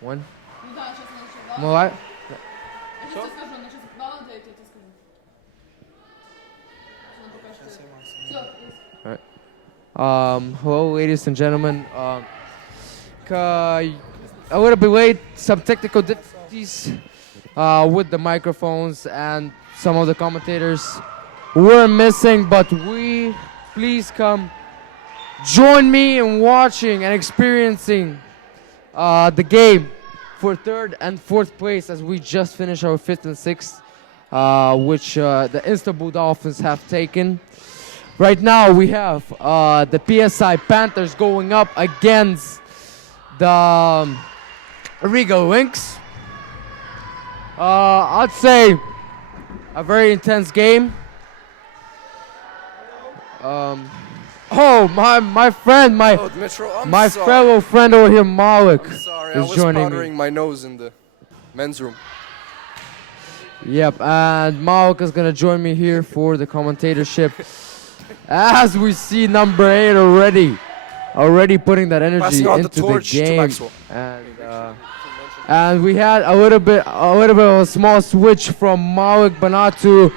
One. What? Hello, ladies and gentlemen. A little bit late, some technical difficulties with the microphones and some of the commentators were missing, but please come join me in watching and experiencing the game for third and fourth place as we just finished our fifth and sixth, which the Istanbul Dolphins have taken. Right now we have the PSI Panthers going up against the Riga Lynx. I'd say a very intense game. Oh, my friend, my fellow friend over here, Malik, I'm sorry, is joining me. I was powdering my nose in the men's room. Yep, and Malik is gonna join me here for the commentatorship. As we see number 8 already putting that energy into the game, and we had a little bit of a small switch from Malik Banat to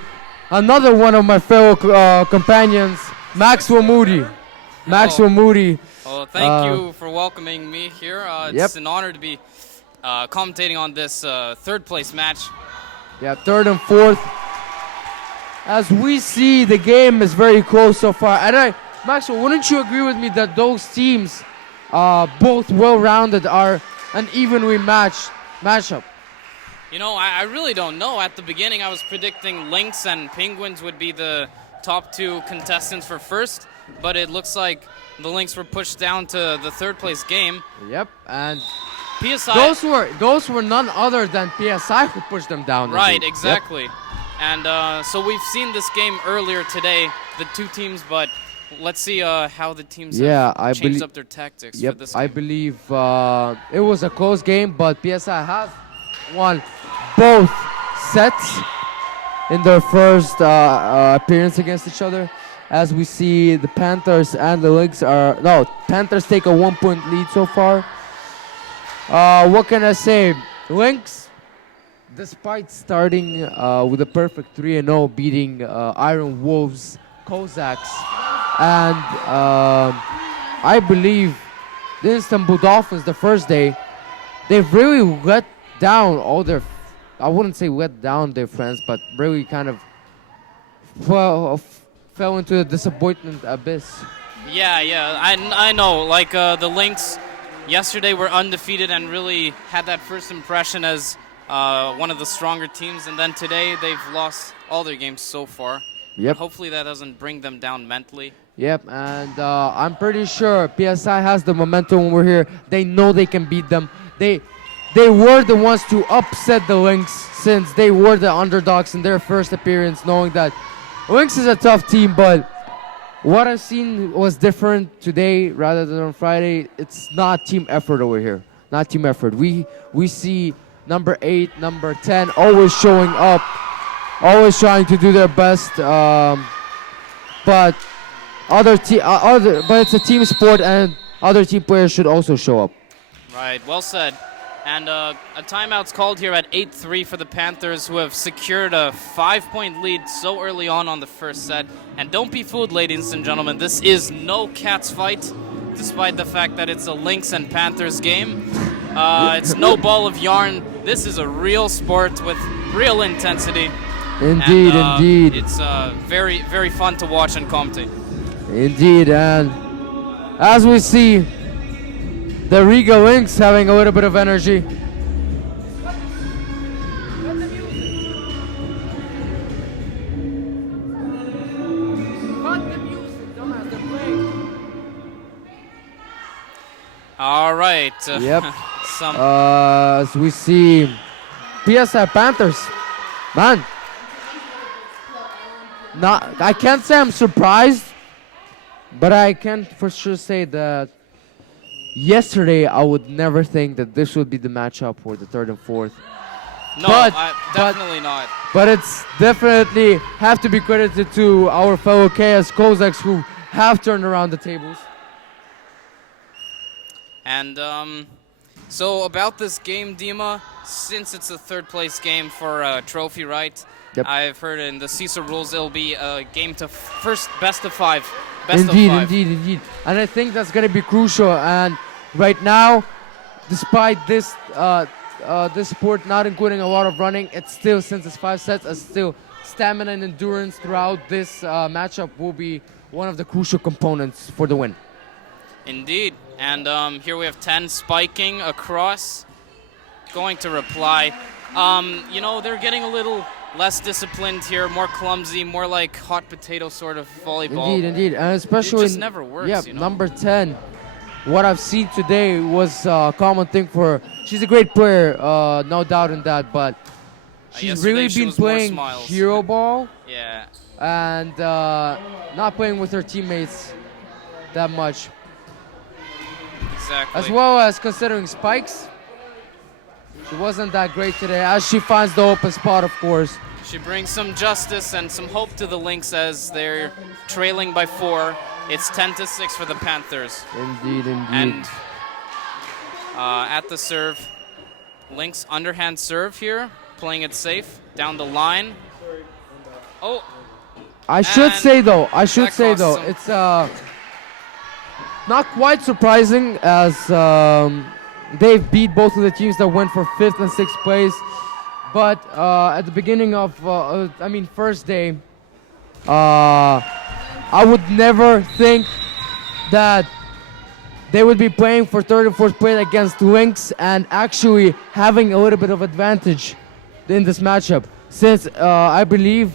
another one of my fellow companions, Maxwell Moody. Maxwell Moody. Well, thank you for welcoming me here. It's an honor to be commentating on this third place match. Yeah, third and fourth. As we see, the game is very close so far. And Maxwell, wouldn't you agree with me that those teams, both well-rounded, are an evenly matchup? You know, I really don't know. At the beginning, I was predicting Lynx and Penguins would be the top two contestants for first, but it looks like the Lynx were pushed down to the third place game. Yep, and PSI. Those were none other than PSI who pushed them down. Right, exactly. Yep. And so we've seen this game earlier today, the two teams, but let's see how the teams have changed up their tactics for this game. I believe it was a close game, but PSI has won both sets in their first appearance against each other. As we see, the Panthers and the Lynx Panthers take a 1-point lead so far. What can I say? Lynx, despite starting with a perfect 3-0, beating Iron Wolves, Cossacks, and I believe the Istanbul Dolphins the first day, they've really let down all their, I wouldn't say let down their friends, but really kind of fell into the disappointment abyss. Yeah, I know. Like the Lynx yesterday were undefeated and really had that first impression as one of the stronger teams, and then today they've lost all their games so far. Yep. Hopefully that doesn't bring them down mentally. Yep, and I'm pretty sure PSI has the momentum when we're here. They know they can beat them. They were the ones to upset the Lynx since they were the underdogs in their first appearance, knowing that Lynx is a tough team, but what I've seen was different today rather than on Friday. It's not team effort over here. Not team effort. We see number 8, number 10 always showing up, always trying to do their best, but it's a team sport, and other team players should also show up. Right, well said. And a timeout's called here at 8-3 for the Panthers, who have secured a 5-point lead so early on the first set. And don't be fooled, ladies and gentlemen, this is no cat's fight, despite the fact that it's a Lynx and Panthers game. It's no ball of yarn. This is a real sport with real intensity. Indeed, and, indeed. It's very, very fun to watch and commentate. Indeed, and as we see, the Riga Lynx having a little bit of energy. All right. Yep. As we see, PSI Panthers, man. I can't say I'm surprised, but I can for sure say that yesterday I would never think that this would be the matchup for the third and fourth. No, definitely not. But it's definitely have to be credited to our fellow KS Cossacks who have turned around the tables. And So about this game, Dima, since it's a third place game for a trophy, right? Yep. I've heard in the Ceesa rules it'll be a game to first best of 5. Best Indeed, of 5. indeed. And I think that's going to be crucial. And right now, despite this this sport not including a lot of running, it's still, since it's 5 sets, it's still stamina and endurance throughout this matchup will be one of the crucial components for the win. Indeed. And here we have 10 spiking across, going to reply. You know, they're getting a little less disciplined here, more clumsy, more like hot potato sort of volleyball. Indeed. And especially it just never works. Yeah, you know? number 10. What I've seen today was a common thing for her. She's a great player, no doubt in that, but she's Yesterday really she been was more playing smiles. hero ball Yeah. and not playing with her teammates that much. Exactly. As well as considering spikes, she wasn't that great today, as she finds the open spot, of course. She brings some justice and some hope to the Lynx as they're trailing by 4. It's 10-6 for the Panthers. Indeed. And at the serve, Lynx underhand serve here, playing it safe down the line. Oh, I should and say though, costs them. it's not quite surprising as they've beat both of the teams that went for 5th and 6th place. But at the beginning of, first day, I would never think that they would be playing for 3rd and 4th place against Lynx and actually having a little bit of advantage in this matchup. Since I believe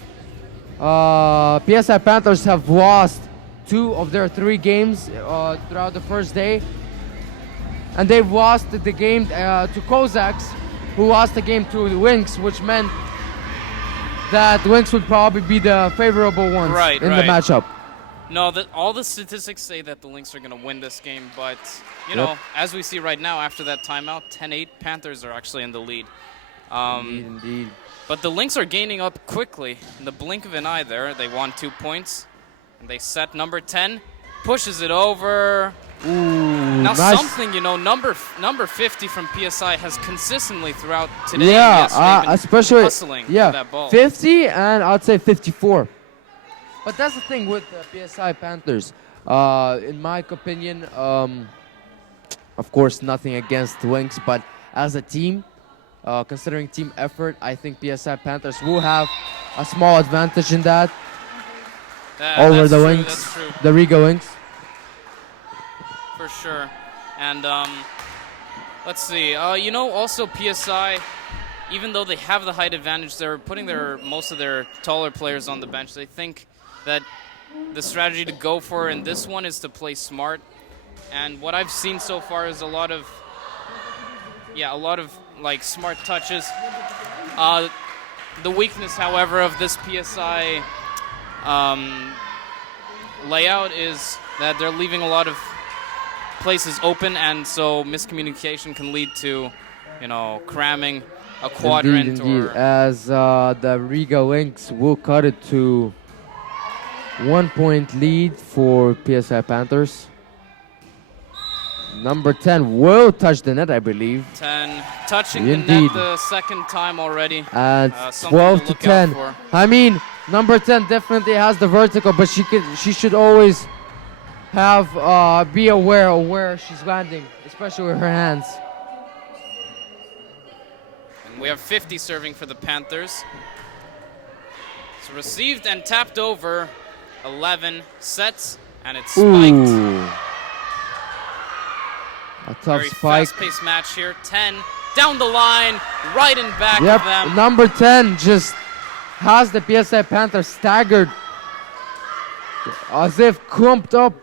PSI Panthers have lost 2 of their 3 games throughout the first day. And they've lost the game to Cossacks, who lost the game to the Lynx, which meant that Lynx would probably be the favorable ones in the matchup. No, all the statistics say that the Lynx are going to win this game, but, you know, as we see right now after that timeout, 10-8, Panthers are actually in the lead. Indeed. But the Lynx are gaining up quickly. In the blink of an eye there, they won 2 points. And they set number 10, pushes it over. Ooh, now nice. something, you know, number 50 from PSI has consistently throughout today and yesterday been especially hustling for that ball. 50 and I'd say 54. But that's the thing with the PSI Panthers. In my opinion, of course, nothing against Lynx, but as a team, considering team effort, I think PSI Panthers will have a small advantage in that over the Lynx, the Riga Lynx. For sure. And let's see. You know, also PSI, even though they have the height advantage, they're putting most of their taller players on the bench. They think that the strategy to go for in this one is to play smart. And what I've seen so far is a lot of like smart touches. The weakness, however, of this PSI layout is that they're leaving a lot of places open, and so miscommunication can lead to, you know, cramming a quadrant. Indeed. As the Riga Lynx will cut it to 1 point lead for PSI Panthers. Number 10 will touch the net, I believe. 10 touching the net the second time already. And 12 to 10. I mean, number 10 definitely has the vertical, but she should always have be aware of where she's landing, especially with her hands. And we have 50 serving for the Panthers. It's received and tapped over. 11 sets, and it's spiked. Ooh. A tough Very spike. fast-paced match here. 10 down the line, right in back Yep, of them. number 10 just has the PSI Panthers staggered as if clumped up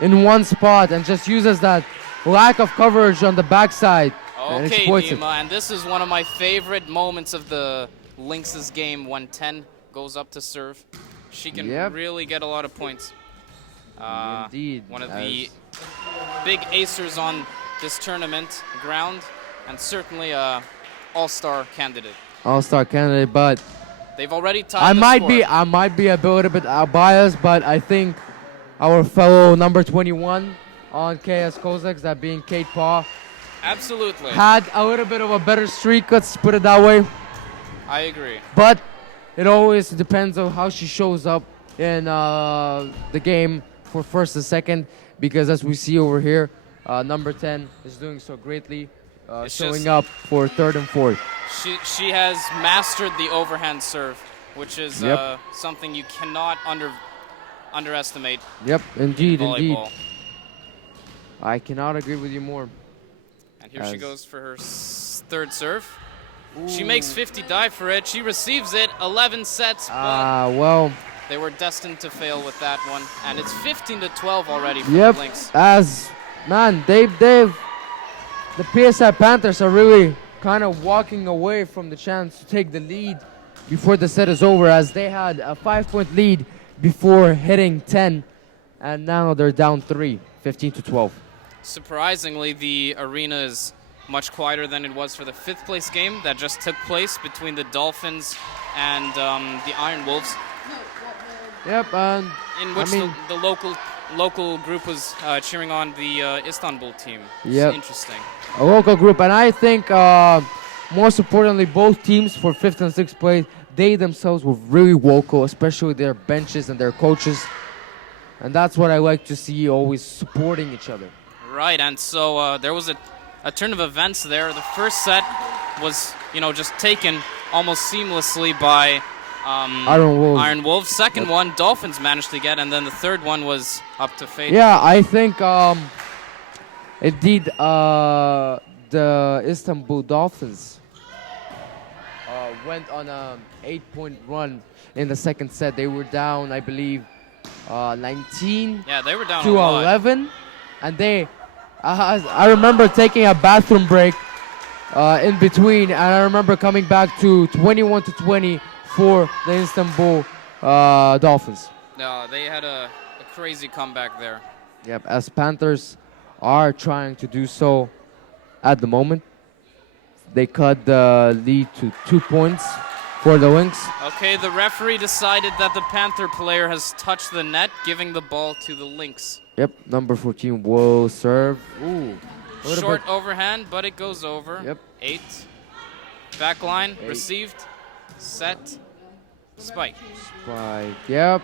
in one spot and just uses that lack of coverage on the backside and Okay, exploits it. Dima, and this is one of my favorite moments of the Lynx's game when 10 goes up to serve. She can really get a lot of points. Indeed. One of the big acers on this tournament ground, and certainly a all-star candidate. All-star candidate, but they've already tied I the might be a little bit biased, but I think our fellow number 21 on KS Cossacks, that being Kate Paw, Absolutely. had a little bit of a better streak, let's put it that way. I agree. But it always depends on how she shows up in the game for first and second, because as we see over here, number 10 is doing so greatly, It's showing just- up for third and fourth. She has mastered the overhand serve, which is Yep. something you cannot underestimate Yep, in indeed, volleyball. indeed. I cannot agree with you more. And here she As- goes for her third serve. She makes 50 dive for it. She receives it, 11 sets, but Well, they were destined to fail with that one. And it's 15-12 already for yep. the Lynx. Man, the PSI Panthers are really kind of walking away from the chance to take the lead before the set is over, as they had a 5-point lead before hitting 10, and now they're down 3, 15-12. Surprisingly, the arena is much quieter than it was for the 5th place game that just took place between the Dolphins and the Iron Wolves, Yep, and in which I mean, the local group was cheering on the Istanbul team. Yep. It's interesting. a local group, and I think most importantly, both teams for 5th and 6th place, they themselves were really vocal, especially their benches and their coaches, and that's what I like to see, always supporting each other. Right, and so there was a turn of events there. The first set was, just taken almost seamlessly by Iron Wolves. Second one, Dolphins managed to get, and then the third one was up to fate. Yeah, I think indeed the Istanbul Dolphins went on an 8-point run in the second set. They were down, I believe, 19 Yeah, they were down to a lot. 11, and I remember taking a bathroom break in between, and I remember coming back to 21-20 for the Istanbul Dolphins. No, they had a crazy comeback there. Yep, as Panthers are trying to do so at the moment. They cut the lead to 2 points for the Lynx. Okay, the referee decided that the Panther player has touched the net, giving the ball to the Lynx. Yep, number 14 will serve. Ooh, a little Short bit- overhand, but it goes over. Yep. 8. Back line, 8. received, set, spike. Spike. Yep,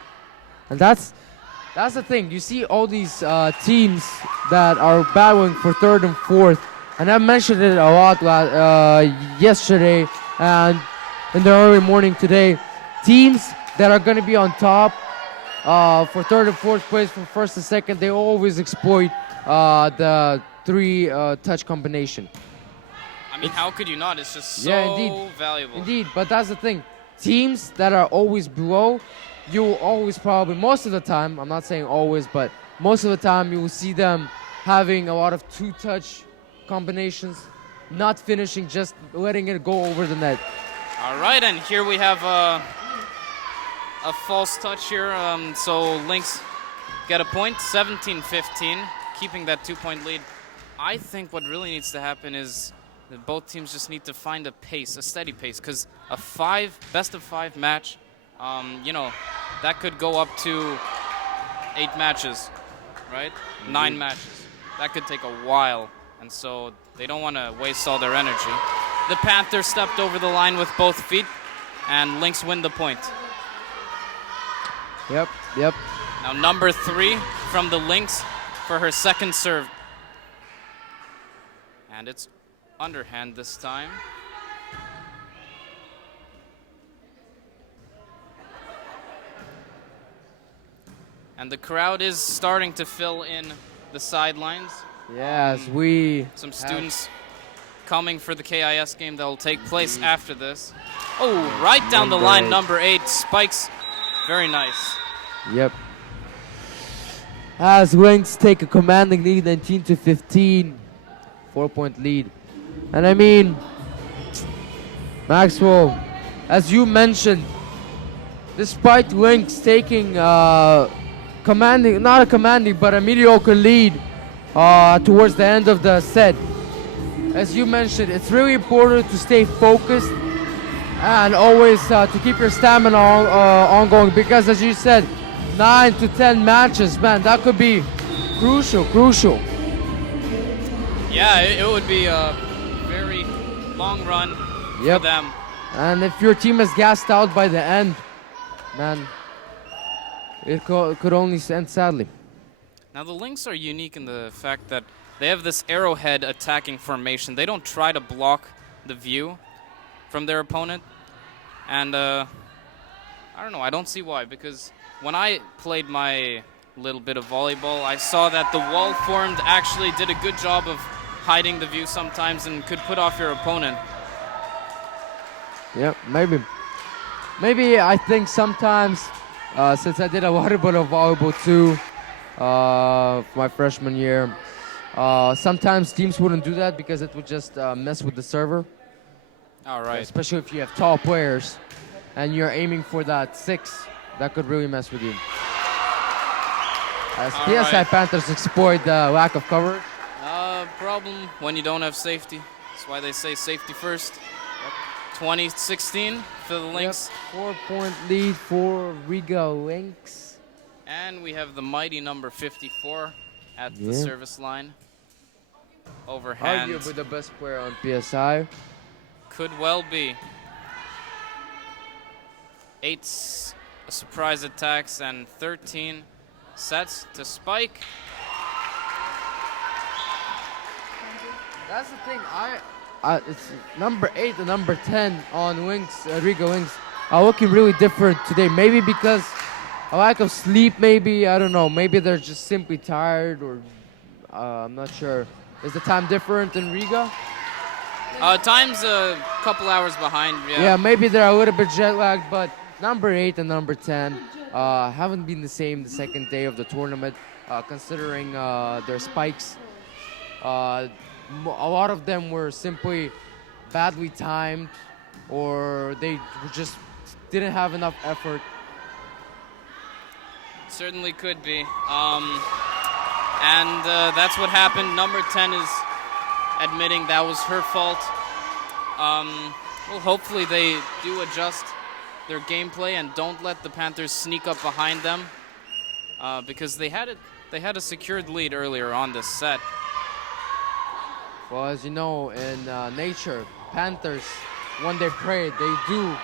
and that's the thing. You see all these teams that are battling for third and fourth, and I mentioned it a lot yesterday and in the early morning today. Teams that are going to be on top for third and fourth place, from first and second, they always exploit the 3-touch combination. I mean, how could you not? It's just so Yeah, indeed. valuable. Indeed, but that's the thing. Teams that are always below, you will always probably, most of the time, I'm not saying always, but most of the time you will see them having a lot of 2-touch combinations, not finishing, just letting it go over the net. All right, and here we have a false touch here. So Lynx get a point, 17-15, keeping that 2-point lead. I think what really needs to happen is that both teams just need to find a pace, a steady pace, because a best of 5 match, that could go up to 8 matches, right? 9 matches. That could take a while, and so they don't want to waste all their energy. The Panthers stepped over the line with both feet, and Lynx win the point. Yep. Now number 3 from the Lynx for her second serve. And it's underhand this time. And the crowd is starting to fill in the sidelines. Yes, Some students coming for the KIS game that will take place after this. Oh, right down the Number line, 8. number 8, spikes. Very nice. Yep. As Lynx take a commanding lead, 19-15, 4-point lead. And I mean, Maxwell, as you mentioned, despite Lynx taking commanding, not a commanding, but a mediocre lead towards the end of the set, as you mentioned, it's really important to stay focused and always to keep your stamina ongoing, because as you said, 9 to 10 matches, man, that could be crucial. Yeah, it would be a very long run Yep. for them. And if your team is gassed out by the end, man, it could only end sadly. Now the Lynx are unique in the fact that they have this arrowhead attacking formation. They don't try to block the view from their opponent. And I don't know, I don't see why, because when I played my little bit of volleyball, I saw that the wall formed actually did a good job of hiding the view sometimes and could put off your opponent. Yep, maybe. Maybe I think sometimes, since I did a little bit of volleyball too, my freshman year, sometimes teams wouldn't do that because it would just mess with the server. All right. Especially if you have tall players and you're aiming for that 6, that could really mess with you. As All PSI right. Panthers exploit the lack of coverage. Problem when you don't have safety. That's why they say safety first. 2016 for the Lynx. Yep. 4-point lead for Riga Lynx. And we have the mighty number 54 at the service line. Overhand. Arguably the best player on PSI. Could well be. 8 surprise attacks and 13 sets to spike. That's the thing. It's number 8 and number 10 on Lynx, Riga Lynx are looking really different today. Maybe because a lack of sleep, maybe, I don't know. Maybe they're just simply tired or I'm not sure. Is the time different in Riga? Time's a couple hours behind, Yeah, maybe they're a little bit jet lagged, but number 8 and number 10 haven't been the same the second day of the tournament, considering their spikes. A lot of them were simply badly timed, or they just didn't have enough effort. Certainly could be. And that's what happened. Number 10 is admitting that was her fault. Well, hopefully they do adjust their gameplay and don't let the Panthers sneak up behind them, because they had a secured lead earlier on this set. Well, as you know, in nature, Panthers, when they prey, they do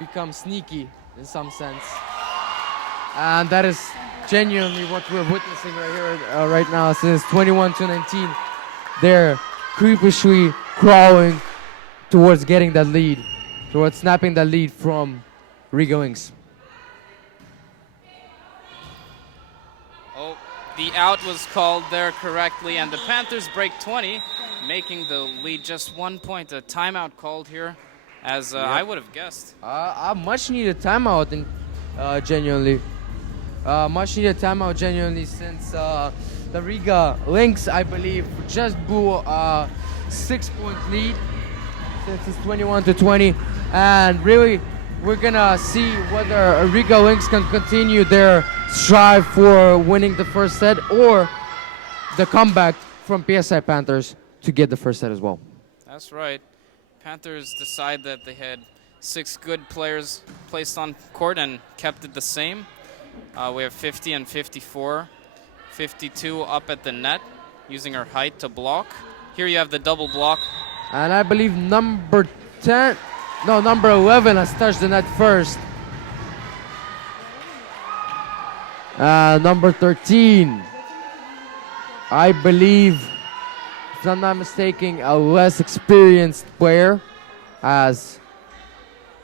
become sneaky in some sense. And that is genuinely what we're witnessing right here, right now. Since 21-19, they're creepishly crawling towards getting that lead, towards snapping that lead from Riga Lynx. Oh, the out was called there correctly, and the Panthers break 20, making the lead just 1 point. A timeout called here, as I would have guessed. A much needed timeout, genuinely. Much needed timeout, genuinely, since the Riga Lynx, I believe, just blew a 6-point lead since it's 21-20, and really, we're gonna see whether Riga Lynx can continue their strive for winning the first set or the comeback from PSI Panthers to get the first set as well. That's right. Panthers decide that they had 6 good players placed on court and kept it the same. We have 50 and 54. 52 up at the net, using her height to block. Here you have the double block. And I believe number 11 has touched the net first. Number 13, I believe, if I'm not mistaken, a less experienced player, as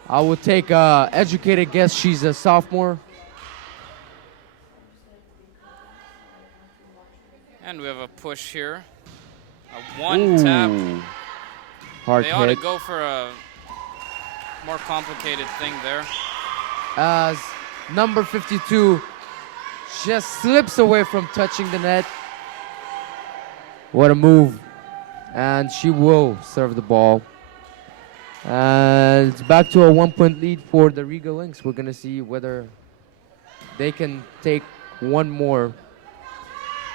I would take a educated guess she's a sophomore. And we have a push here. A one tap. Hard They ought to hit. go for a more complicated thing there. As number 52 just slips away from touching the net. What a move. And she will serve the ball. And it's back to a 1-point lead for the Riga Lynx. We're going to see whether they can take one more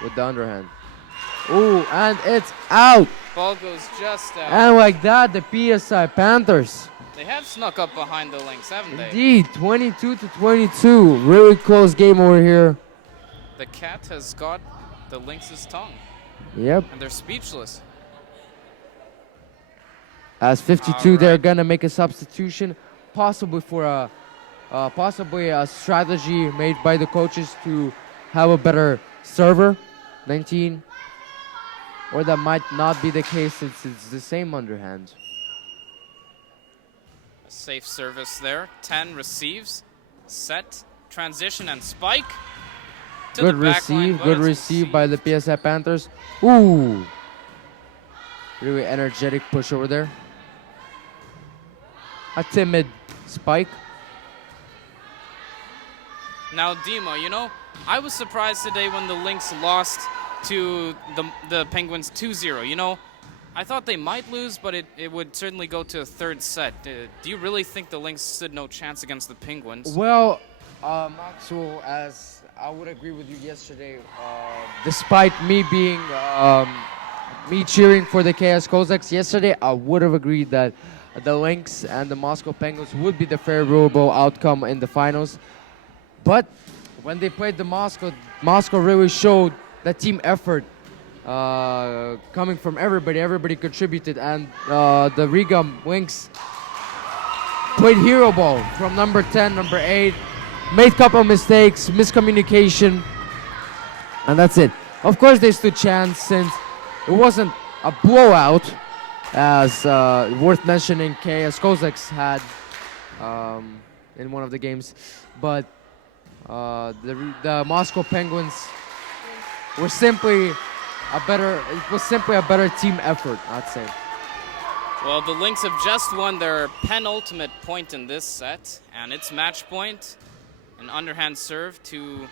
with the underhand. Ooh, and it's out. Ball goes just out. And like that, the PSI Panthers. They have snuck up behind the Lynx, haven't they? Indeed, 22-22. Really close game over here. The cat has got the Lynx's tongue. Yep. And they're speechless. As 52, All they're right. gonna make a substitution, possibly for possibly a strategy made by the coaches to have a better server. 19, or that might not be the case since it's the same underhand. A safe service there. 10 receives. Set. Transition and spike. To Good the back line, receive, but good it's receive by the received. PSI Panthers. Ooh, really energetic push over there. A timid spike. Now, Dima, you know, I was surprised today when the Lynx lost to the Penguins 2-0. You know, I thought they might lose, but it would certainly go to a third set. Do you really think the Lynx stood no chance against the Penguins? Well, Maxwell, as I would agree with you yesterday, despite me being me cheering for the KS Cossacks yesterday, I would have agreed that the Lynx and the Moscow Penguins would be the favorable outcome in the finals. But when they played the Moscow really showed the team effort coming from everybody. Everybody contributed, and the Riga Lynx played hero ball from number 10, number 8, made couple mistakes, miscommunication, and that's it. Of course, they stood chance since it wasn't a blowout, as worth mentioning KS Cossacks had in one of the games, but the Moscow Penguins were simply a better. It was simply a better team effort, I'd say. Well, the Lynx have just won their penultimate point in this set, and it's match point. An underhand serve to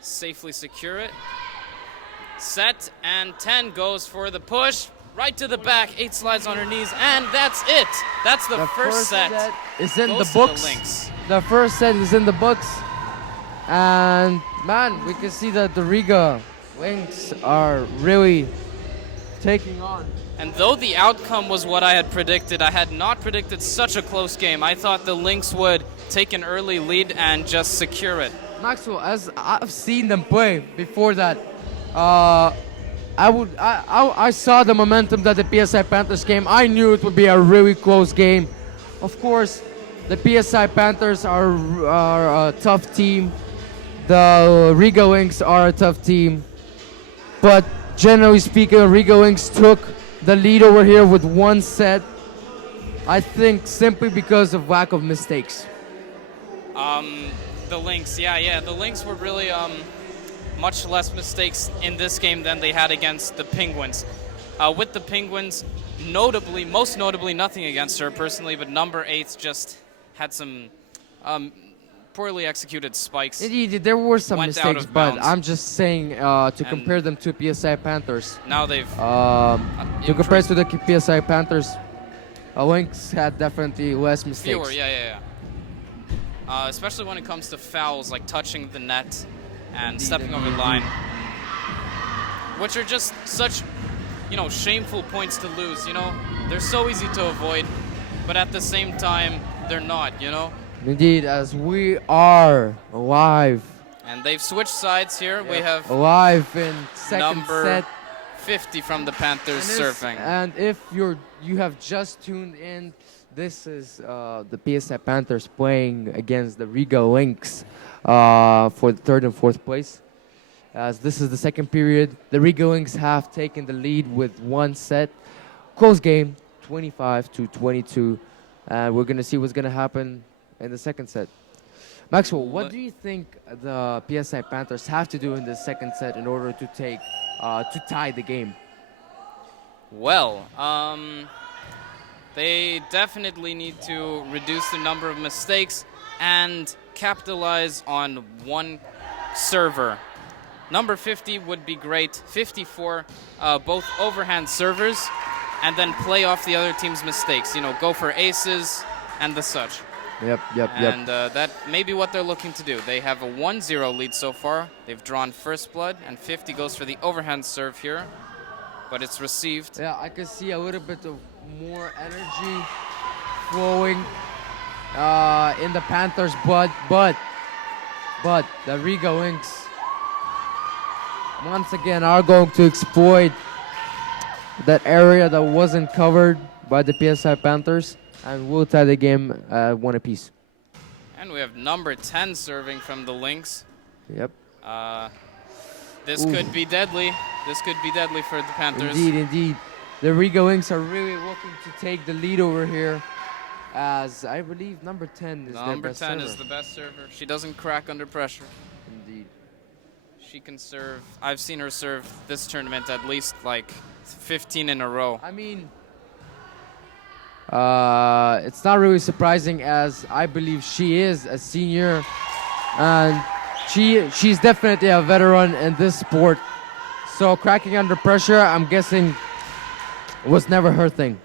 safely secure it. Set, and 10 goes for the push. Right to the back, 8 slides on her knees, and that's it. That's the first set. Is in goes the to books. The Lynx. The first set is in the books, and man, we can see that the Riga Lynx are really taking on. And though the outcome was what I had predicted, I had not predicted such a close game. I thought the Lynx would take an early lead and just secure it. Maxwell, as I've seen them play before that, I saw the momentum that the PSI Panthers game. I knew it would be a really close game. Of course, the PSI Panthers are a tough team. The Riga Lynx are a tough team. But generally speaking, Riga Lynx took the lead over here with one set. I think simply because of lack of mistakes. The Lynx, yeah. The Lynx were really much less mistakes in this game than they had against the Penguins. With the Penguins, most notably, nothing against her personally, but number 8 just had some poorly executed spikes. Indeed, there were some Went out mistakes, of but bounds. I'm just saying to compare them to PSI Panthers. Now they've To compare to the PSI Panthers, Lynx had definitely less mistakes. fewer, yeah. Especially when it comes to fouls, like touching the net and stepping over the line, which are just such, shameful points to lose. They're so easy to avoid, but at the same time, they're not. Indeed, as we are live. And they've switched sides here. We have Live in second number set. 50 from the Panthers surfing. And if you have just tuned in, this is the PSI Panthers playing against the Riga Lynx for the third and fourth place. As this is the second period, the Riga Lynx have taken the lead with one set. Close game, 25-22. We're going to see what's going to happen in the second set. Maxwell, what do you think the PSI Panthers have to do in the second set in order to tie the game? Well, they definitely need to reduce the number of mistakes and capitalize on one server. Number 50 would be great. 54, both overhand servers, and then play off the other team's mistakes. Go for aces and the such. Yep. And that may be what they're looking to do. They have a 1-0 lead so far. They've drawn first blood, and 50 goes for the overhand serve here, but it's received. Yeah, I can see a little bit of more energy flowing in the Panthers' blood, but the Riga Lynx once again are going to exploit that area that wasn't covered by the PSI Panthers, and we'll tie the game one apiece. And we have number 10 serving from the Lynx. Yep. This could be deadly. This could be deadly for the Panthers. Indeed, indeed. The Riga Lynx are really looking to take the lead over here, as I believe number 10 is their best server. Number 10 is the best server. She doesn't crack under pressure. Indeed. She can serve. I've seen her serve this tournament at least like 15 in a row. I mean, it's not really surprising, as I believe she is a senior, and she's definitely a veteran in this sport. So cracking under pressure, I'm guessing, was never her thing.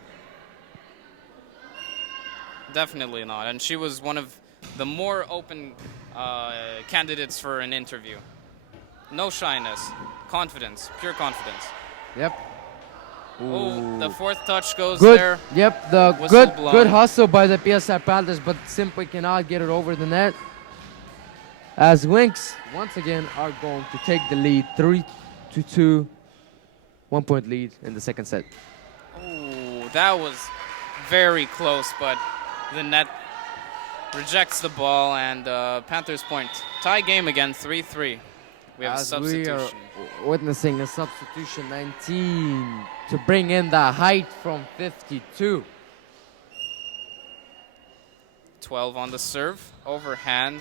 Definitely not. And she was one of the more open candidates for an interview. No shyness, confidence, pure confidence. Yep. Oh, the fourth touch goes Good. there. Yep, the Whistle blown. good hustle by the PSI Panthers, but simply cannot get it over the net. As Lynx, once again, are going to take the lead, 3-2, 1 point lead in the second set. Oh, that was very close, but the net rejects the ball, and Panthers point. Tie game again, 3-3. We have a As substitution. we are witnessing a substitution, 19 to bring in the height from 52. 12 on the serve, overhand.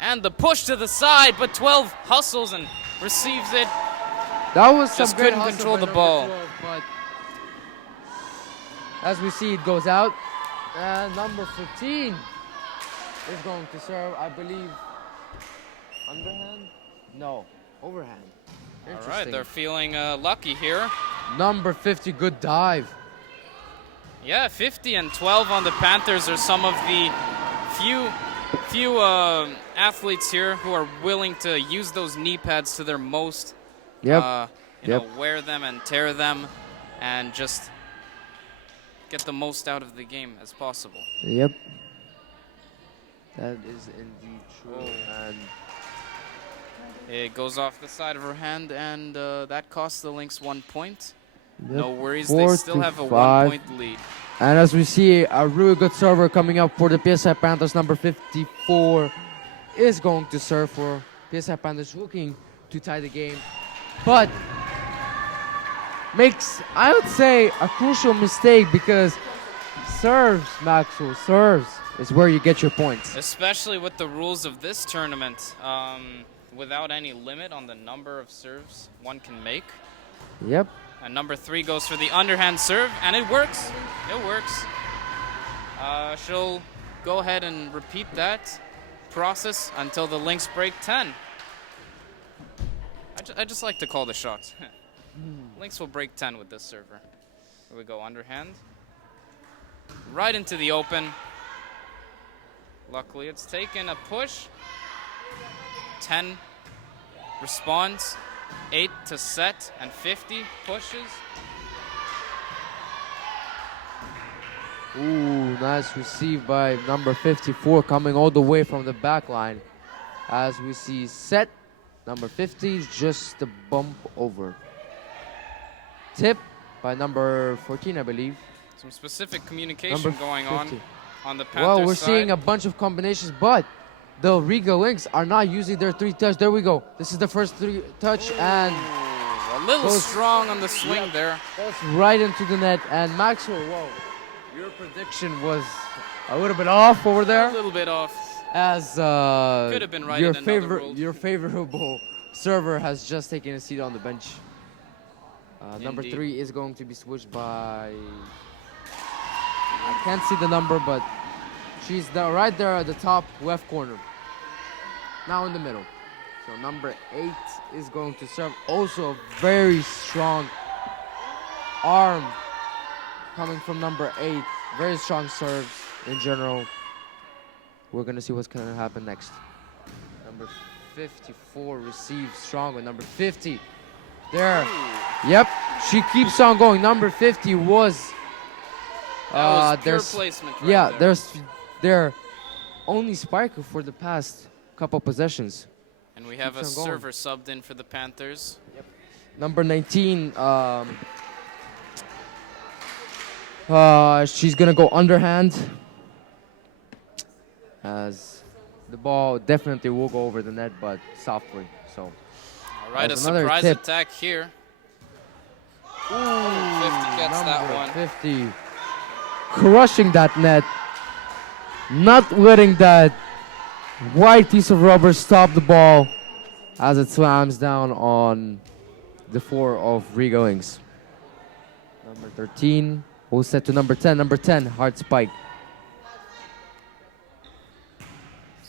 And the push to the side, but 12 hustles and receives it. That was some Just great couldn't hustle control by the number ball. 12, but as we see, it goes out. And number 15 is going to serve, I believe, underhand? No, overhand. All right, Interesting. they're feeling lucky here. Number 50, good dive. Yeah, 50 and 12 on the Panthers are some of the few athletes here who are willing to use those knee pads to their most. Yep. You know, wear them and tear them, and just get the most out of the game as possible. Yep. That is indeed true. And it goes off the side of her hand, and that costs the Lynx 1 point. yep, No worries, 4 they still to have a 1 5. point lead. And as we see, a really good server coming up for the PSI Panthers. Number 54 is going to serve for PSI Panthers, looking to tie the game. But makes, I would say, a crucial mistake, because serves, Maxwell, serves is where you get your points. Especially with the rules of this tournament, without any limit on the number of serves one can make. Yep. And number 3 goes for the underhand serve, and it works. It works. She'll go ahead and repeat that process until the Lynx break 10. I just like to call the shots. Lynx will break 10 with this server. Here we go, underhand. Right into the open. Luckily, it's taken a push. 10 responds. 8 to set, and 50 pushes. Ooh, nice receive by number 54, coming all the way from the back line. As we see set, number 50 is just a bump over. Tip by number 14, I believe. Some specific communication Number going 50. on the Panthers Well, we're side. seeing a bunch of combinations, but the Riga Lynx are not using their 3 touch. There we go. This is the first 3 touch, and A little goes- strong on the swing Yep. there. goes right into the net. And Maxwell, whoa, your prediction was a little bit off over A there. little bit off. As Could have been right your in another world. your favorable server has just taken a seat on the bench. Number Indeed. 3 is going to be switched by, I can't see the number, but she's right there at the top left corner. Now in the middle. So number 8 is going to serve. Also a very strong arm coming from number 8. Very strong serves in general. We're going to see what's going to happen next. Number 54 receives strong with number 50. There. Yep. She keeps on going. Number 50 was. That was pure there's- placement right yeah, there. there's their only spiker for the past couple possessions. And we have a Keeps on going. server subbed in for the Panthers. Number 19, she's gonna go underhand, as the ball definitely will go over the net, but softly. So, All right, a that's another surprise tip. attack here. Ooh, 50 gets that number one. 50, crushing that net, not letting that white piece of rubber stop the ball as it slams down on the floor of Riga Lynx. Number 13 will set to number 10. Number 10, hard spike.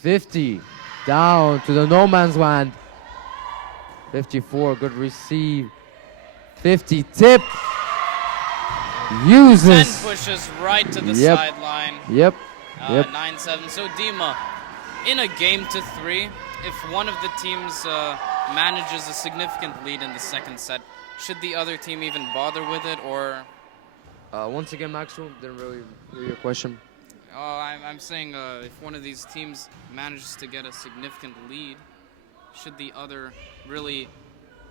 50, down to the no man's land. 54, good receive. 50, tip. 10 Uses. pushes right to the Yep. sideline. Yep. Yep. 9-7. So Dima, in a game to 3, if one of the teams manages a significant lead in the second set, should the other team even bother with it, or? Once again, Maxwell, didn't really hear your question. I'm saying if one of these teams manages to get a significant lead, should the other really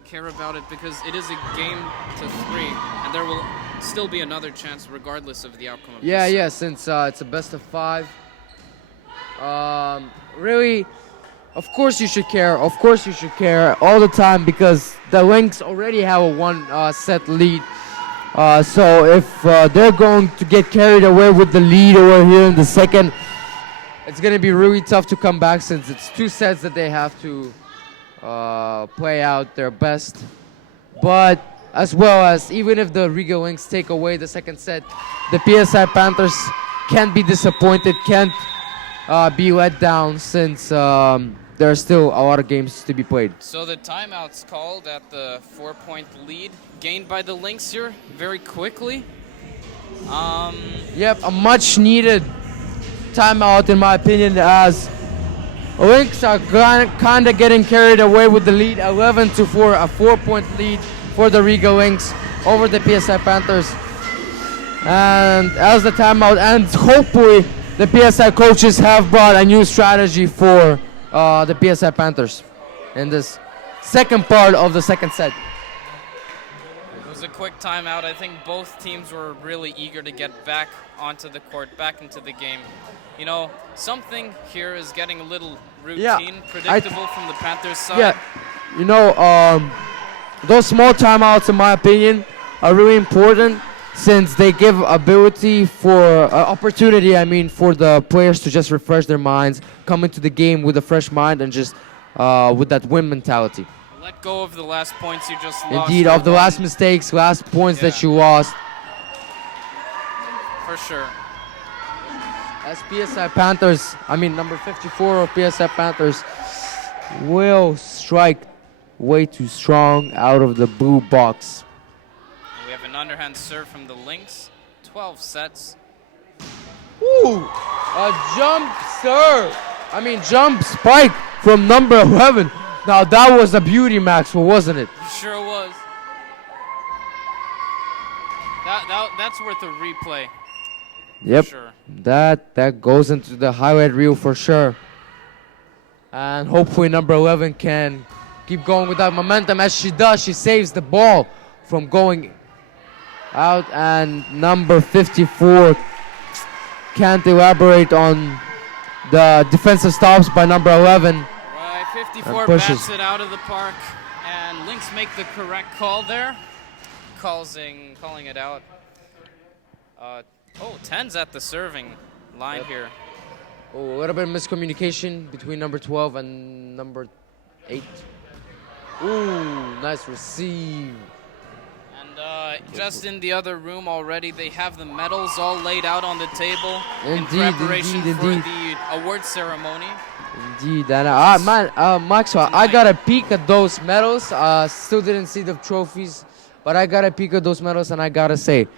care about it? Because it is a game to 3, and there will still be another chance regardless of the outcome of Yeah, this. yeah, since it's a best of 5. Really, of course you should care. Of course you should care all the time, because the Lynx already have a 1 set lead. So if they're going to get carried away with the lead over here in the second, it's going to be really tough to come back, since it's 2 sets that they have to play out their best. But as well as, even if the Riga Lynx take away the second set, the PSI Panthers can't be disappointed, can't be let down, since there are still a lot of games to be played. So the timeout's called at the 4-point lead gained by the Lynx here very quickly. Yep, a much needed timeout in my opinion, as Lynx are kind of getting carried away with the lead, 11-4, a 4-point lead for the Riga Lynx over the PSI Panthers. And as the timeout ends, hopefully the PSI coaches have brought a new strategy for the PSI Panthers in this second part of the second set. It was a quick timeout. I think both teams were really eager to get back onto the court, back into the game. You know, something here is getting a little routine, predictable from the Panthers side. Yeah, you know, those small timeouts, in my opinion, are really important, since they give ability for opportunity. I mean, for the players to just refresh their minds, come into the game with a fresh mind, and just with that win mentality. Let go of the last points you just lost. Indeed, of the last mistakes, last points that you lost. For sure. As PSI Panthers, I mean number 54 of PSI Panthers, will strike way too strong out of the blue box. We have an underhand serve from the Lynx. 12 sets. Ooh, a jump serve. I mean jump spike from number 11. Now that was a beauty, Maxwell, wasn't it? Sure was. That's worth a replay. Yep. Sure. That goes into the highlight reel for sure. And hopefully number 11 can keep going with that momentum. As she does, she saves the ball from going out. And number 54 can't elaborate on the defensive stops by number 11. Right, 54 pushes. bats it out of the park. And Lynx make the correct call there. Calling it out. 10's at the serving line here. Oh, a little bit of miscommunication between number 12 and number 8. Ooh, nice receive. And just in the other room already, they have the medals all laid out on the table in Indeed, preparation indeed, for indeed. the award ceremony. Indeed, and Maxwell, I got a peek at those medals. Still didn't see the trophies, but I got a peek at those medals, and I gotta say,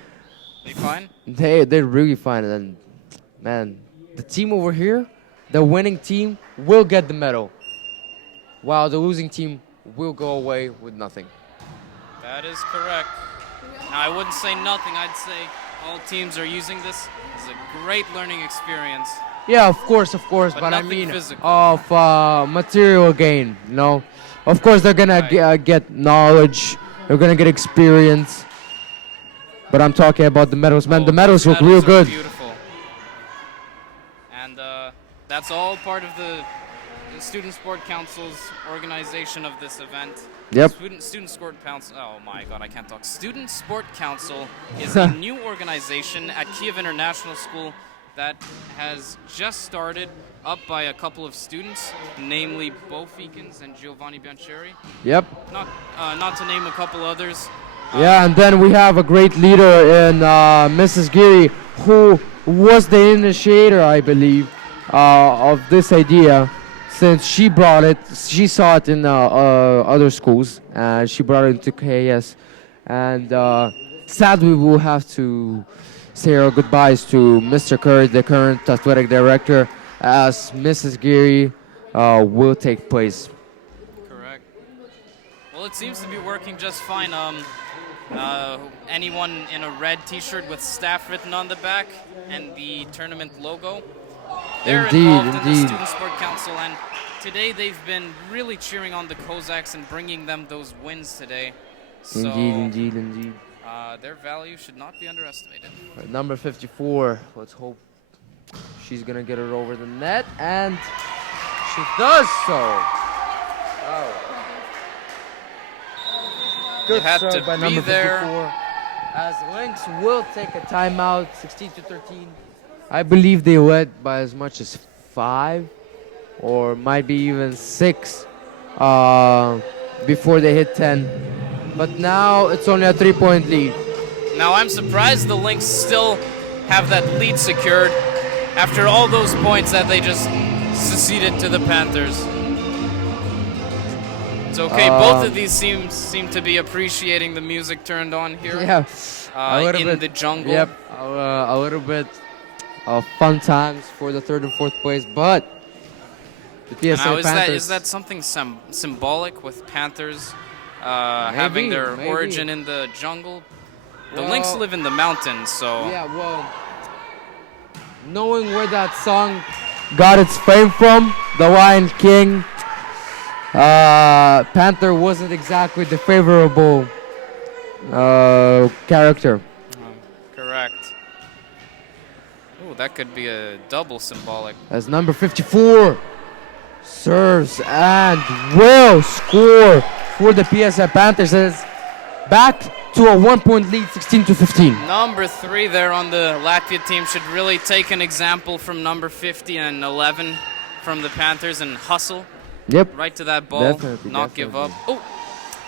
They fine? they're really fine. And man, the team over here, the winning team, will get the medal, while the losing team will go away with nothing. That is correct. Now, I wouldn't say nothing. I'd say all teams are using this as a great learning experience. Yeah, of course, but I nothing mean physical. of material gain. You know, of course they're gonna Right. get knowledge. They're gonna get experience. But I'm talking about the medals, man. The Oh, those medals look real medals are good. beautiful. And that's all part of the Student Sport Council's organization of this event. Yep. Student Sport Council. Oh my God, I can't talk. Student Sport Council is a new organization at Kiev International School that has just started, up by a couple of students, namely Bo Feekins and Giovanni Biancheri. Yep. Not to name a couple others. Yeah, and then we have a great leader in Mrs. Geary, who was the initiator, I believe, of this idea. Since she brought it, she saw it in other schools, and she brought it into KS. And sadly, we will have to say our goodbyes to Mr. Curry, the current athletic director, as Mrs. Geary will take place. Correct. Well, it seems to be working just fine. Anyone in a red T-shirt with staff written on the back and the tournament logo, they're involved in the Student Sport Council, and today they've been really cheering on the Cossacks and bringing them those wins today. So, Indeed. their value should not be underestimated. Number 54. Let's hope she's gonna get it over the net, and she does so. Oh. Good had serve to by be number there. 54. As Lynx will take a timeout, 16-13. I believe they led by as much as 5, or might be even 6, before they hit 10. But now it's only a 3-point lead. Now I'm surprised the Lynx still have that lead secured after all those points that they just seceded to the Panthers. It's okay. Both of these seem to be appreciating the music turned on here. Yeah, in the jungle. Yep, a little bit of fun times for the 3rd and 4th place, but the PSA Now, Panthers. is that something symbolic with Panthers having their maybe. origin in the jungle? The Well, Lynx live in the mountains, so Yeah, well, knowing where that song got its fame from, The Lion King, Panther wasn't exactly the favorable character. correct. Ooh, that could be a double symbolic. As number 54 serves and will score for the PSI Panthers. As back to a 1-point lead, 16-15. Number 3 there on the Latvia team should really take an example from number 50 and 11 from the Panthers and hustle Yep. right to that ball, Definitely, not give up. Oh,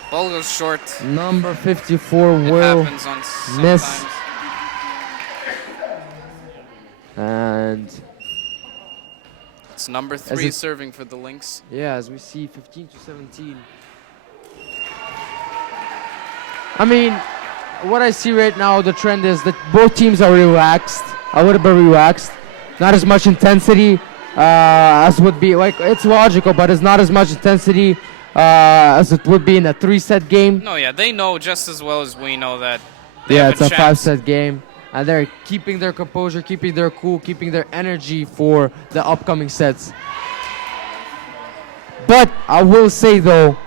ball goes short. Number 54 It will happens on miss. sometimes. And It's number As 3 it- serving for the Lynx. yeah, as we see 15-17. I mean, what I see right now, the trend is that both teams are relaxed, a little bit relaxed. Not as much intensity as would be, like, it's logical, but it's not as much intensity as it would be in a 3-set game. No, yeah, they know just as well as we know that they Yeah, have it's a a chance. 5-set game. And they're keeping their composure, keeping their cool, keeping their energy for the upcoming sets. But I will say, though,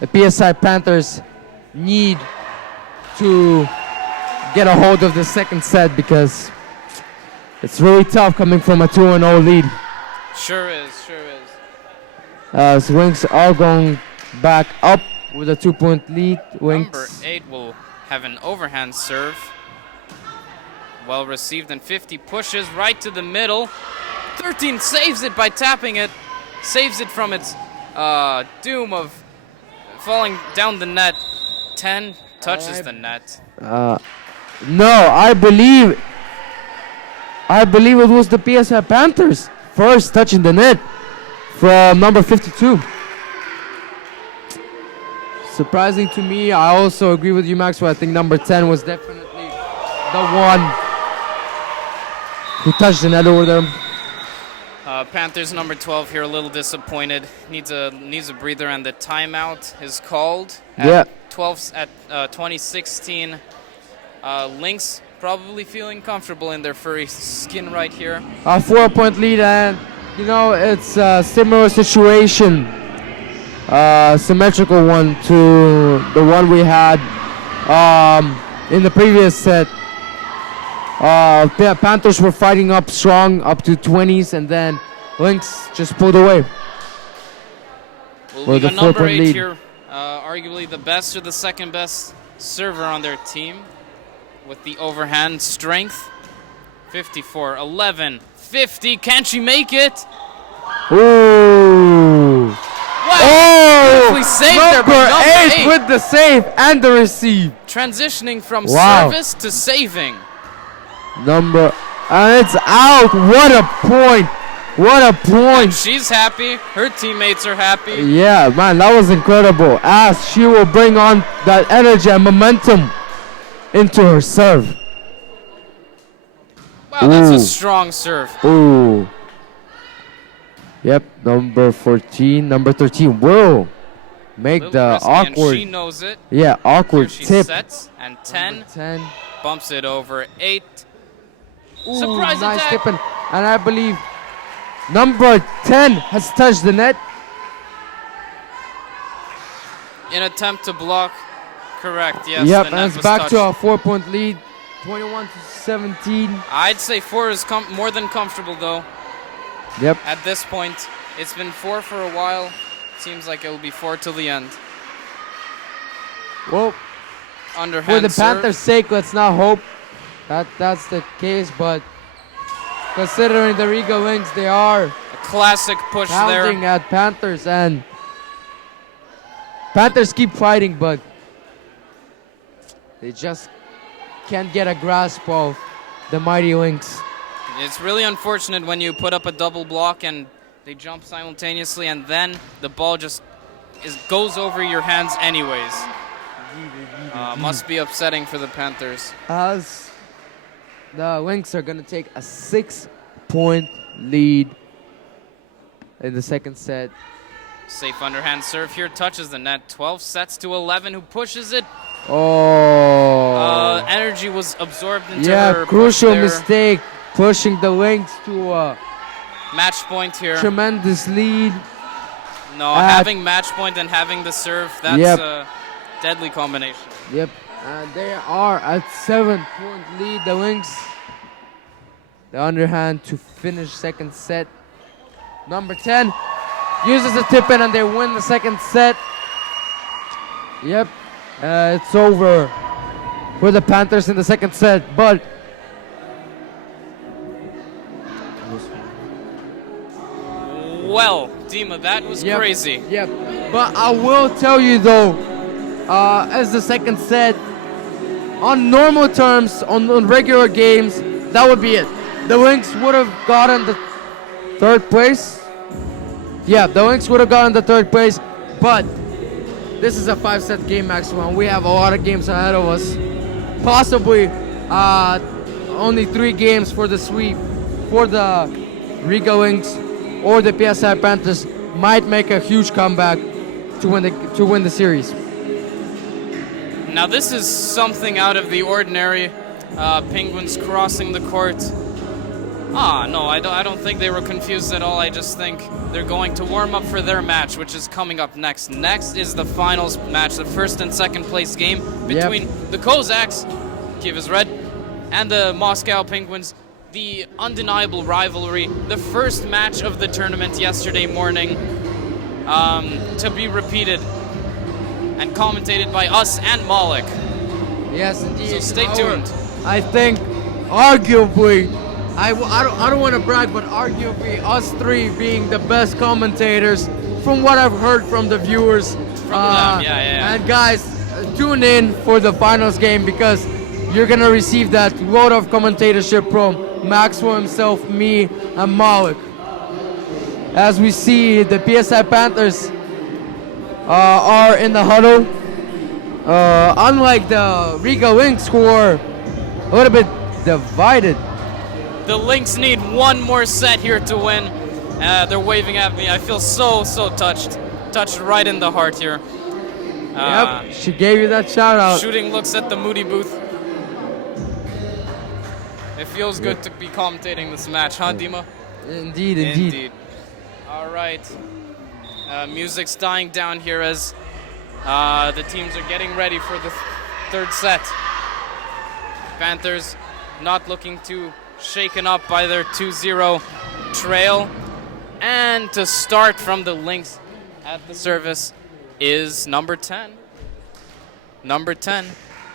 the PSI Panthers need to get a hold of the second set because it's really tough coming from a 2-0 lead. Sure is, sure is. As Lynx are going back up with a 2-point lead. Number Lynx 8 will have an overhand serve. Well received, and 50 pushes right to the middle. 13 saves it by tapping it. Saves it from its doom of falling down the net. 10 touches the net. No, I believe it was the PSI Panthers first touching the net from number 52. Surprising to me. I also agree with you, Maxwell. I think number 10 was definitely the one who touched the net over there. Panthers number 12 here a little disappointed. Needs a breather, and the timeout is called at 2016. Lynx probably feeling comfortable in their furry skin right here. A 4-point lead, and you know it's a similar situation, symmetrical one to the one we had in the previous set. The Panthers were fighting up strong, up to 20s, and then Lynx just pulled away. Well, With we the got number 4-point 8 lead. here, arguably the best or the second best server on their team with the overhand strength. 54, 11, 50. Can she make it? Ooh! Wow! Beautifully saved there by number number 8 8. with the save and the receive. Transitioning from Wow. service to saving. And it's out. What a point! What a point! She's happy. Her teammates are happy. Yeah, man, that was incredible. As she will bring on that energy and momentum into her serve. Wow, that's Ooh. a strong serve. Ooh. Yep, number 14, number 13 will make Little the risky, and awkward, she knows it. yeah, awkward She tip. sets, and 10 Number 10. bumps it over 8. Ooh, Surprise nice attack. tipping. And I believe number 10 has touched the net. In attempt to block. Correct, yes. Yep, the and net it's was back touched. to a 4-point lead, 21 to 17. I'd say 4 is more than comfortable, though. Yep. At this point, it's been 4 for a while. Seems like it will be 4 till the end. Well, Underhand for the serve. Panthers' sake, let's not hope that's the case, but considering the Riga Lynx, they are A classic push pounding there. at Panthers, and Panthers keep fighting, but they just can't get a grasp of the mighty Lynx. It's really unfortunate when you put up a double block and they jump simultaneously, and then the ball just goes over your hands anyways. Must be upsetting for the Panthers. As the Lynx are going to take a 6-point lead in the second set. Safe underhand serve here, touches the net. 12 sets to 11. Who pushes it? Oh. Energy was absorbed into Yeah, her push crucial there. mistake, pushing the Lynx to a Match point here. tremendous lead. No, At- having match point and having the serve, that's Yep. a deadly combination. Yep, and they are at 7-point lead. The Lynx, the underhand to finish second set. Number 10 uses the tip in and they win the second set. Yep, it's over for the Panthers in the second set, but Well, Dima, that was Yep. crazy. Yep. But I will tell you though, as the second set, on normal terms, on regular games, that would be it. The Lynx would have gotten the third place. Yeah, the Lynx would have gotten the third place, but this is a 5-set game maximum. We have a lot of games ahead of us. Possibly only 3 games for the sweep for the Riga Lynx, or the PSI Panthers might make a huge comeback to win the series. Now this is something out of the ordinary. Penguins crossing the court. No, I don't think they were confused at all. I just think they're going to warm up for their match, which is coming up next. Next is the finals match, the first and second place game between the Cossacks, Kiev is red, and the Moscow Penguins. The undeniable rivalry, the first match of the tournament yesterday morning, to be repeated and commentated by us and Malik. Yes, indeed. So stay tuned. I think, arguably, I don't want to brag, but arguably us 3 being the best commentators from what I've heard from the viewers. From them, yeah. And guys, tune in for the finals game because you're gonna receive that load of commentatorship from Maxwell himself, me, and Malik. As we see, the PSI Panthers are in the huddle. Unlike the Riga Lynx, who are a little bit divided. The Lynx need one more set here to win. They're waving at me. I feel so touched. Touched right in the heart here. Yep, she gave you that shout out. Shooting looks at the Moody booth. feels good to be commentating this match, huh, Dima? Indeed, indeed. All right. Music's dying down here as the teams are getting ready for the third set. Panthers not looking too shaken up by their 2-0 trail. And to start from the Lynx at the service is number 10. Number 10.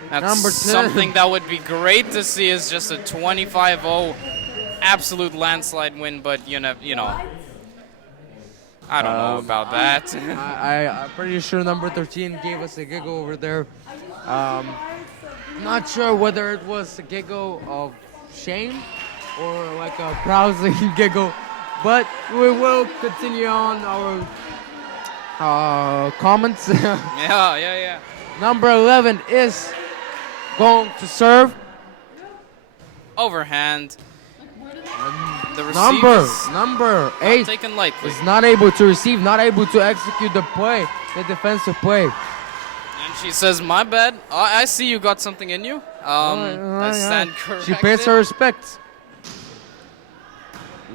That's Number 10. something that would be great to see is just a 25-0 absolute landslide win, but you know, I don't know about that. I'm pretty sure number 13 gave us a giggle over there. Not sure whether it was a giggle of shame or like a prousing giggle, but we will continue on our comments. Yeah. Number 11 is going to serve. Overhand. The receive Number 8 taken lightly. is not able to receive, not able to execute the play, the defensive play. And she says, my bad. I see you got something in you. I stand corrected. She pays her respects.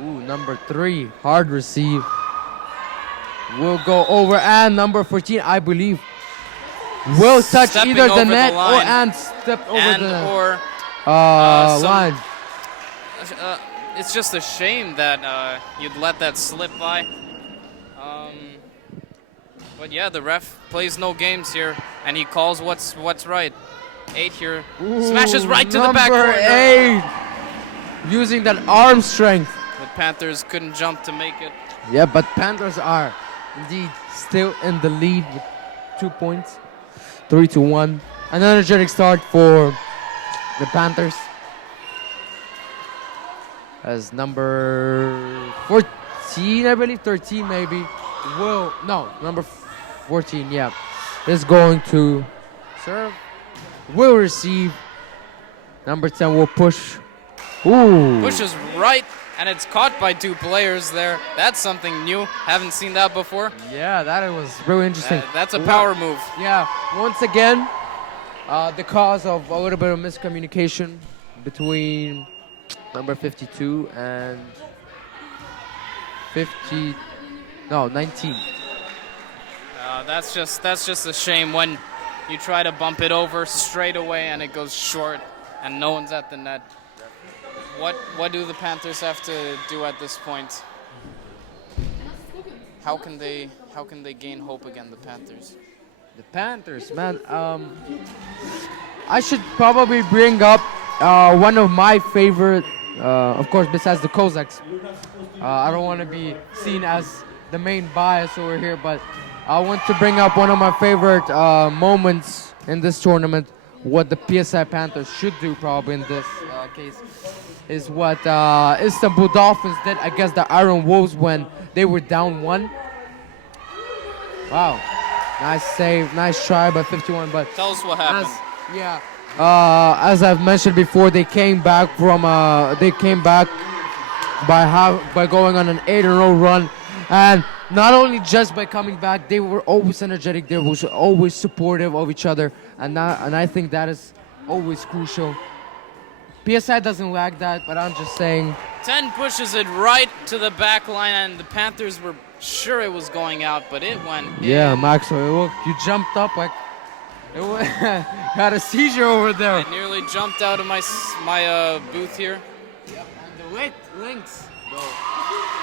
Ooh, number 3, hard receive. Will go over, and number 14, I believe, will touch Stepping either the over net the line. and step over And the or line. it's just a shame that you'd let that slip by. But yeah, the ref plays no games here, and he calls what's right. 8 here. Smashes right to the back corner. Number 8, using that arm strength. The Panthers couldn't jump to make it. Yeah, but Panthers are indeed still in the lead with 2 points, 3-1. An energetic start for the Panthers. As number 14, I believe, 13 maybe, number 14, yeah, is going to serve, will receive. Number 10 will push. Ooh. Pushes right, and it's caught by 2 players there. That's something new. Haven't seen that before. Yeah, that was really interesting. That's a power move. Yeah, once again, the cause of a little bit of miscommunication between number 52 and 19. That's just a shame when you try to bump it over straight away and it goes short and no one's at the net. What do the Panthers have to do at this point? How can they gain hope again, the Panthers? The Panthers, man. I should probably bring up one of my favorite, of course, besides the Cossacks. I don't want to be seen as the main bias over here, but I want to bring up one of my favorite moments in this tournament. What the PSI Panthers should do probably in this case is what Istanbul Dolphins did against the Iron Wolves when they were down 1. Wow. Nice save, nice try by 51, but Tell us what happened. as I've mentioned before, they came back by going on an 8-0 run, and not only just by coming back, they were always energetic. They were always supportive of each other, and I think that is always crucial. PSI doesn't lack that, but I'm just saying. 10 pushes it right to the back line, and the Panthers were sure it was going out, but it went Yeah, in. Maxwell, look, you jumped up like had a seizure over there. I nearly jumped out of my booth here. And the Lynx.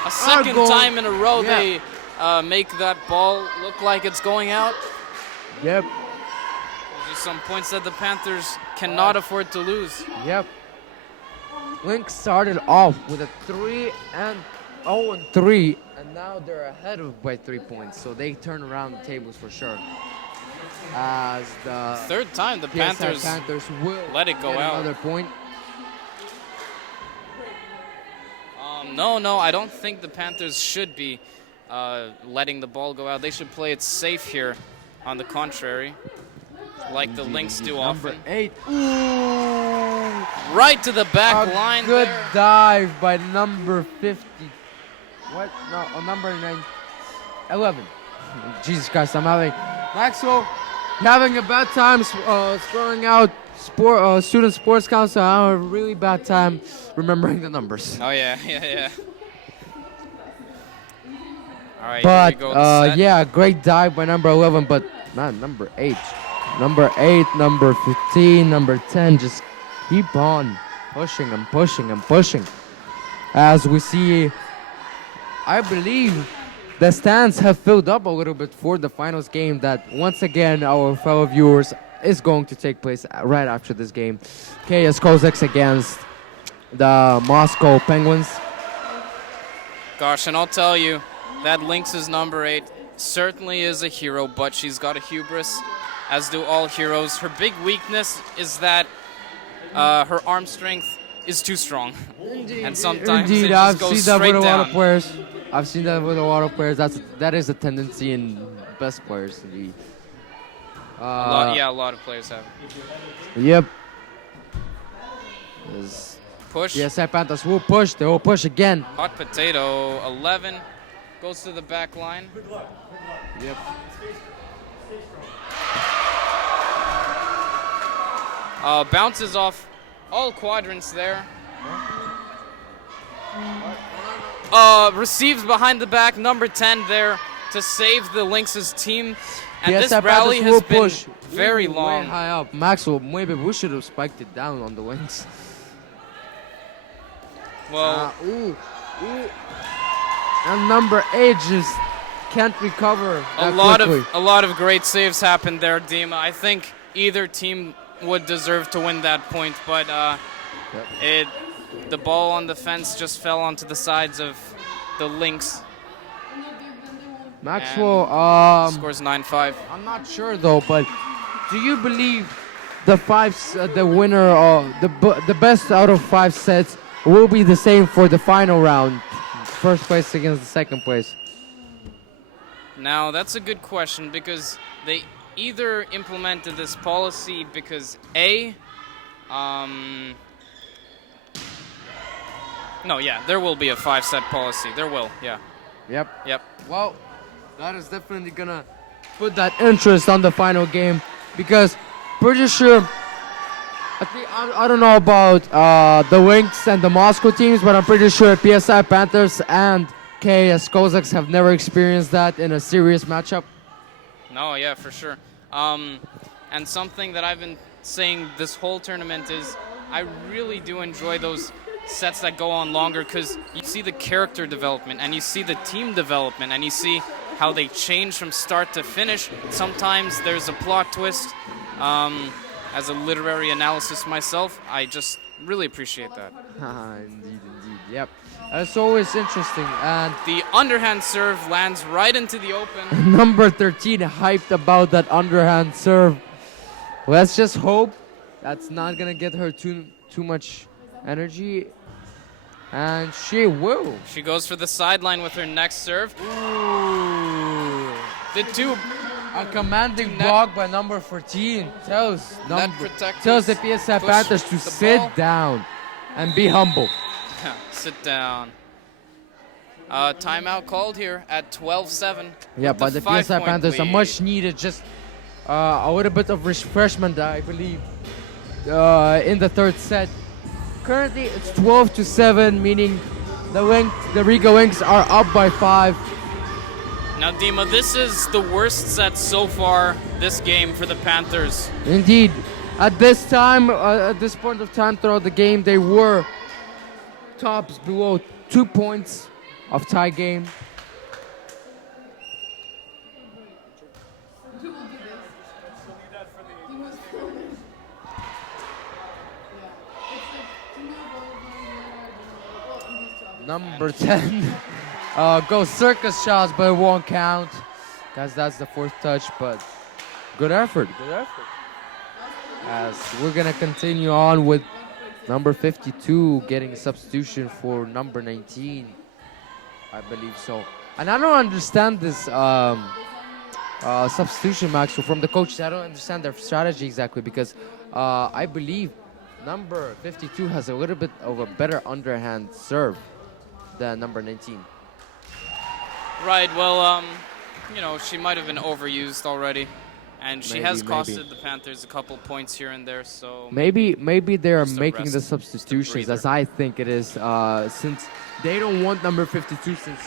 A second goal. time in a row Yeah. they make that ball look like it's going out. Yep. Just some points that the Panthers cannot afford to lose. Yep. Lynx started off with a 3-3, and now they're ahead by 3 points. So they turn around the tables for sure. As the Third time the Panthers will let it go get out. another point. No, I don't think the Panthers should be letting the ball go out. They should play it safe here. On the contrary, like the Lynx do Number often. 8. Ooh. Right to the back A line good there. dive by number 50. What? No, number 11. Jesus Christ, I'm having Maxwell having a bad time throwing out student sports council, I have a really bad time remembering the numbers. Oh yeah, yeah. All right, But here we go. The set. yeah, great dive by number 11. But man, number 8, number 15, number 10, just keep on pushing and pushing and pushing. As we see, I believe the stands have filled up a little bit for the finals game that once again our fellow viewers is going to take place right after this game. KS Kozaks against the Moscow Penguins. Gosh, and I'll tell you, that Lynx's number 8 certainly is a hero, but she's got a hubris, as do all heroes. Her big weakness is that her arm strength is too strong. And sometimes it I've just goes seen that straight with a lot down. of players. I've seen that with a lot of players. That is a tendency in best players to be. A lot of players have. Yep. Push. Yes, Panthers will push. They will push again. Hot potato, 11. Goes to the back line. Yep. Bounces off all quadrants there. Receives behind the back, number 10 there to save the Lynx's team. And Yes, this rally has been push very way long. high up. Maxwell, maybe we should have spiked it down on the wings. Well, And number 8 just can't recover a lot of great saves happened there, Dima. I think either team would deserve to win that point, but the ball on the fence just fell onto the sides of the Lynx. Maxwell, Scores 9-5. I'm not sure though, but do you believe the winner of the best out of 5 sets will be the same for the final round? First place against the second place. Now, that's a good question because they either implemented this policy because there will be a 5-set policy. There will, yeah. Yep. Well, that is definitely gonna put that interest on the final game because pretty sure. I don't know about the Lynx and the Moscow teams, but I'm pretty sure PSI Panthers and KS Kozaks have never experienced that in a serious matchup. No, yeah, for sure. And something that I've been saying this whole tournament is I really do enjoy those sets that go on longer because you see the character development and you see the team development and you see how they change from start to finish. Sometimes there's a plot twist. As a literary analysis myself, I just really appreciate that. Indeed. Yep. It's always interesting. And The underhand serve lands right into the open. number 13 hyped about that underhand serve. Let's just hope that's not gonna get her too much energy. And she will. She goes for the sideline with her next serve. Ooh. A commanding block by number 14 tells the PSI Panthers to sit down and be humble. Sit down. Timeout called here at 12-7. Yeah, but the PSI 5-point Panthers are lead. much needed. Just a little bit of refreshment, I believe, in the third set. Currently, it's 12-7, meaning the Riga Lynx are up by 5. Now, Dima, this is the worst set so far this game for the Panthers. Indeed. At this point of time throughout the game, they were tops below 2 points of tie game. Number 10 goes circus shots, but it won't count because that's the fourth touch. But good effort. As we're gonna continue on with number 52 getting a substitution for number 19, I believe so. And I don't understand this substitution, Max, from the coaches. I don't understand their strategy exactly because I believe number 52 has a little bit of a better underhand serve than number 19. Right, well, she might have been overused already. And she Maybe, has maybe. costed the Panthers a couple points here and there, so Maybe they are Just a making rest, the just a substitutions breather. as I think it is, since they don't want number 52 since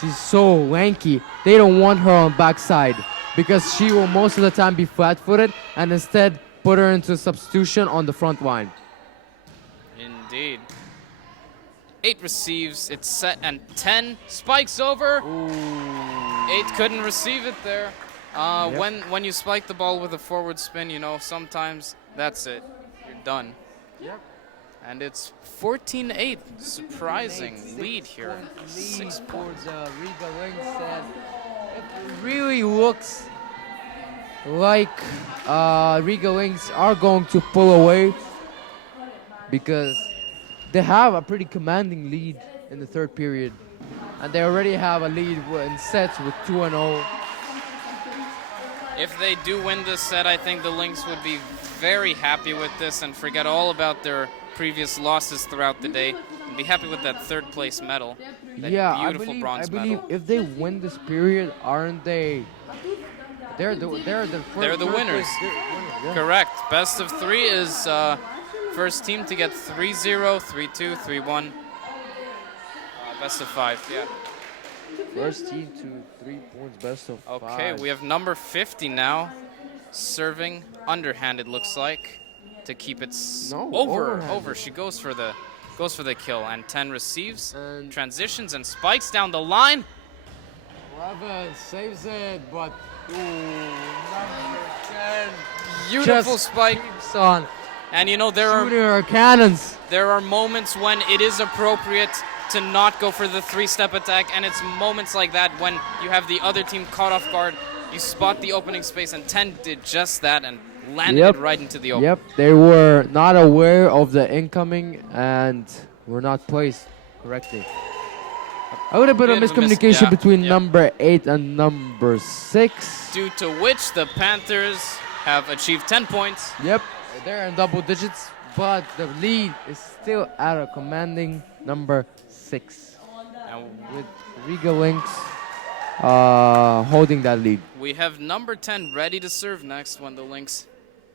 she's so lanky. They don't want her on backside because she will most of the time be flat-footed and instead put her into substitution on the front line. indeed. 8 receives, it's set, and 10 spikes over. 8 couldn't receive it there. When you spike the ball with a forward spin, you know, sometimes that's it. You're done. Yep. And it's 14-8. Surprising lead here. 6 towards Riga Lynx, and it really looks like Riga Lynx are going to pull away because they have a pretty commanding lead in the third period, and they already have a lead in sets with 2-0. If they do win this set, I think the Lynx would be very happy with this and forget all about their previous losses throughout the day and be happy with that third place medal. That beautiful bronze I believe medal. if they win this period, aren't they? They're the They're the third winners. place. They're winners, yeah. Correct. Best of 3 is first team to get 3-0, 3-2, 3-1. Best of 5, yeah. First team to 3 points, best of Okay, 5. we have number 50 now, serving underhanded, looks like, to keep it No, over. overhanded. She goes for the kill, and 10 receives, And- transitions and spikes down the line. 11 saves it, but number 10 Beautiful just spike, keeps on and you know shooting her cannons. there are moments when it is appropriate to not go for the 3-step attack, and it's moments like that when you have the other team caught off guard, you spot the opening space, and 10 did just that and landed Yep. it right into the open. Yep, they were not aware of the incoming and were not placed correctly. A little bit of Bit of a miss- miscommunication yeah, between yeah. number 8 and number 6. Due to which the Panthers have achieved 10 points. Yep, they're in double digits, but the lead is still at a commanding number 6. And With Riga Lynx holding that lead. we have number 10 ready to serve next when the Lynx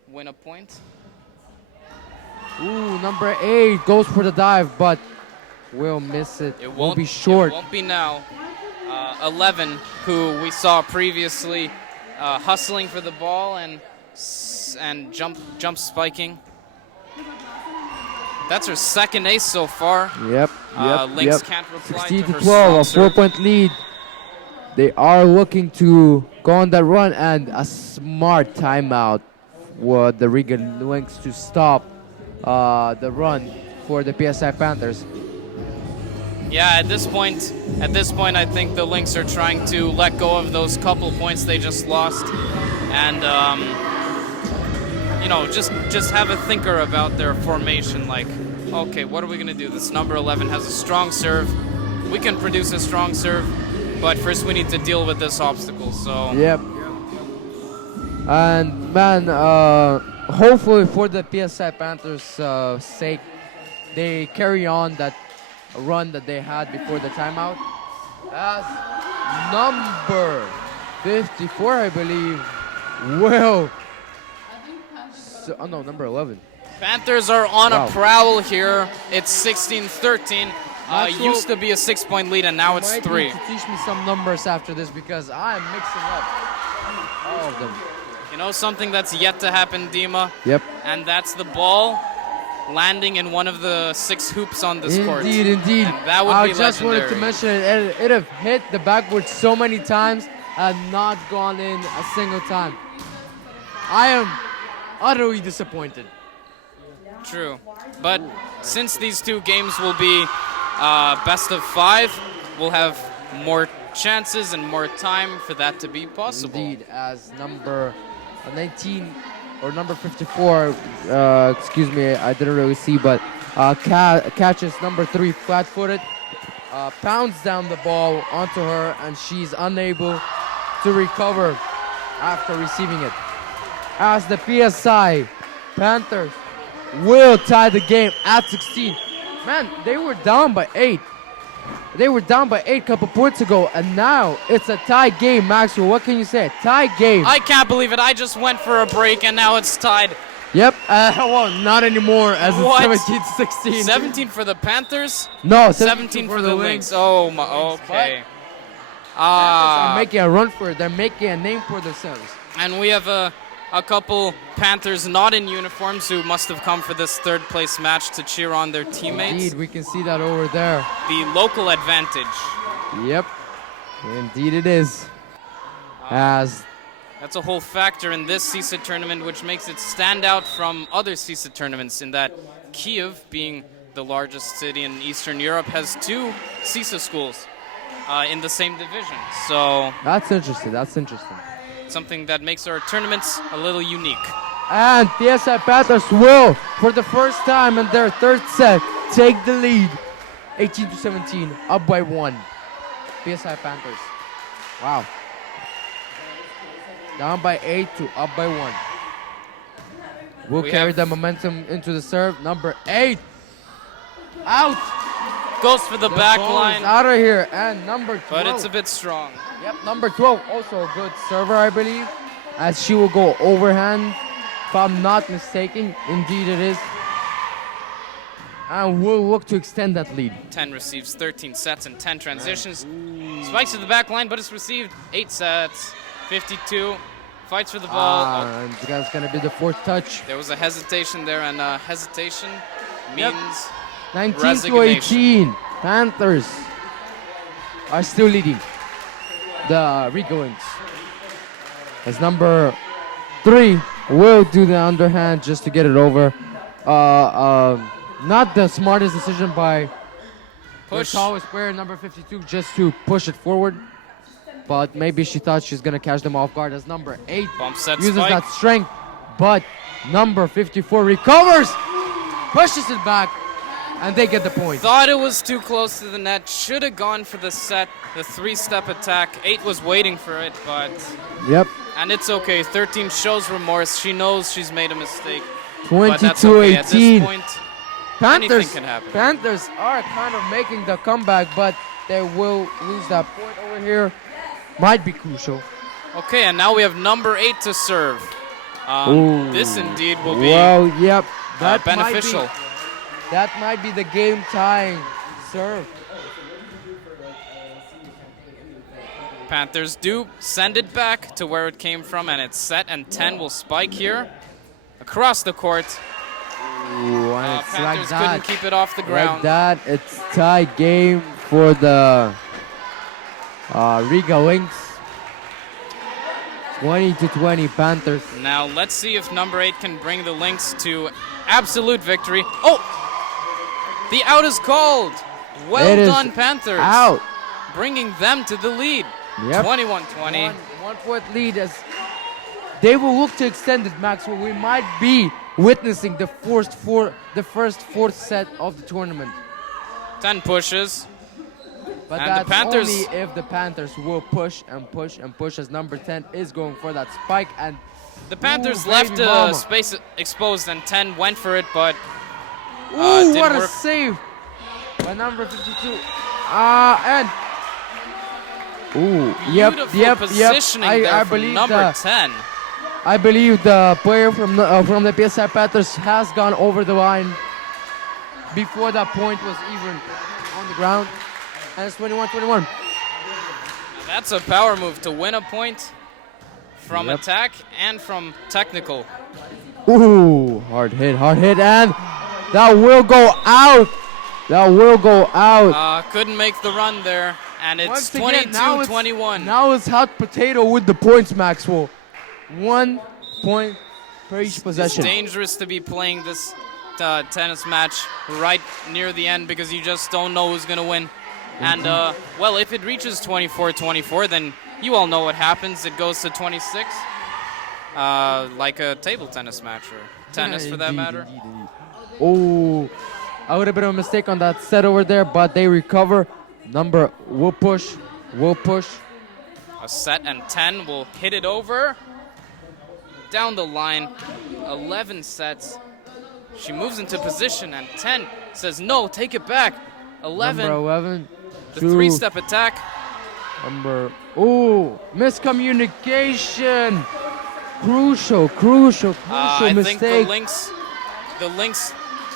win a point. Ooh, number 8 goes for the dive, but will miss it. It Will be short. It won't be now. 11, who we saw previously hustling for the ball and jump spiking. That's her second ace so far. Yep, Lynx yep. can't reply 16 to to her 12, a strong serve. 4-point lead. They are looking to go on that run, and a smart timeout for the Riga Lynx to stop the run for the PSI Panthers. Yeah, at this point, I think the Lynx are trying to let go of those couple points they just lost, and you know, just have a thinker about their formation. Like, okay, what are we gonna do? This number 11 has a strong serve. We can produce a strong serve, but first we need to deal with this obstacle. So Yep. And man, hopefully for the PSI Panthers' sake, they carry on that run that they had before the timeout. As number 54, I believe, will. Oh no, number 11. Panthers are on Wow. a prowl here. It's 16-13. Maxwell- Used to be a 6-point lead, and now it's Might 3. need to teach me some numbers after this because I'm mixing up all of them. You know something that's yet to happen, Dima? Yep. And that's the ball landing in one of the 6 hoops on this court. Indeed. And that would I be just wanted to legendary. mention it. It have hit the backboard so many times and not gone in a single time. I am utterly disappointed. True. But since these 2 games will be best of 5, we'll have more chances and more time for that to be possible. Indeed, as number 19 or number 54, excuse me, I didn't really see, but catches number 3 flat-footed, pounds down the ball onto her, and she's unable to recover after receiving it. As the PSI Panthers will tie the game at 16. Man, they were down by 8. They were down by 8 couple points ago, and now it's a tie game, Maxwell. What can you say? Tie game. I can't believe it. I just went for a break, and now it's tied. Yep. Well, not anymore, as What? it's 17-16. 17 for the Panthers. No, 17 for the Lynx. Oh my. Okay. They're making a run for it. They're making a name for themselves. And we have a couple Panthers not in uniforms who must have come for this third place match to cheer on their teammates. Indeed, we can see that over there. The local advantage. Yep. Indeed it is. As That's a whole factor in this Ceesa tournament, which makes it stand out from other Ceesa tournaments in that Kiev, being the largest city in Eastern Europe, has 2 Ceesa schools in the same division. So that's interesting. That's interesting. something that makes our tournaments a little unique. And PSI Panthers will, for the first time in their third set, take the lead. 18-17, up by 1. PSI Panthers. Wow. Down by 8 to up by 1. We'll carry the momentum into the serve. Number 8. Out. Goes for the back ball line, is out of here. And number 12. but it's a bit strong. Yep, number 12, also a good server, I believe, as she will go overhand, if I'm not mistaken. Indeed it is. And we'll look to extend that lead. 10 receives 13 sets and 10 transitions. Spikes to the back line, but it's received 8 sets, 52. Fights for the ball. And that's going to be the 4th touch. There was a hesitation there, and hesitation means 19-18, Panthers are still leading the Riga Lynx. As number 3 will do the underhand just to get it over. Not the smartest decision by the push. tallest player, number 52, just to push it forward. But maybe she thought she's going to catch them off guard, as number 8 Bump set uses spike. that strength. But number 54 recovers, pushes it back, and they get the point. Thought it was too close to the net. Should have gone for the set, the 3-step attack. 8 was waiting for it, but... Yep. And it's okay. 13 shows remorse. She knows she's made a mistake. But that's okay. At 22-18. this point, anything Panthers, can happen. Panthers are kind of making the comeback, but they will lose that point over here. Might be crucial. Okay, and now we have number 8 to serve. Ooh. This indeed will be Well, yep. That beneficial. That might be the game-tying serve. Panthers do send it back to where it came from, and it's set, and 10 will spike here across the court. Ooh, and it's Panthers like couldn't that. keep it off the ground. Like that, it's tie game for the Riga Lynx. 20-20 Panthers. Now let's see if number 8 can bring the Lynx to absolute victory. Oh! The out is called. Well It is done, Panthers. Out. Bringing them to the lead. Yep. 21-20. 1 point lead as they will look to extend it, Maxwell. We might be witnessing the first 4th set of the tournament. 10 pushes. But And the that's Panthers- only if the Panthers will push and push and push, as number 10 is going for that spike. And The Panthers Ooh, left baby mama. space exposed, and 10 went for it, but ooh, didn't what a work. save by number 52. And ooh, beautiful yep. positioning there I from believe number 10. I believe the player from the PSI Panthers has gone over the line before that point was even on the ground. And it's 21-21. That's a power move to win a point from Yep. attack and from technical. Ooh, hard hit, and that will go out. That will go out. Couldn't make the run there, and it's Once again, now 22-21. Now it's hot potato with the points, Maxwell. 1 point per each It's possession. dangerous to be playing this tennis match right near the end because you just don't know who's going to win. And, well, if it reaches 24-24, then you all know what happens. It goes to 26, like a table tennis match or tennis for that Indeed, matter. indeed. Oh, I would have been a mistake on that set over there, but they recover. Number will push. A set and 10 will hit it over. Down the line, 11 sets. She moves into position, and 10 says, no, take it back. 11. Number 11. The two. three-step attack. Miscommunication. Crucial I mistake. think the Lynx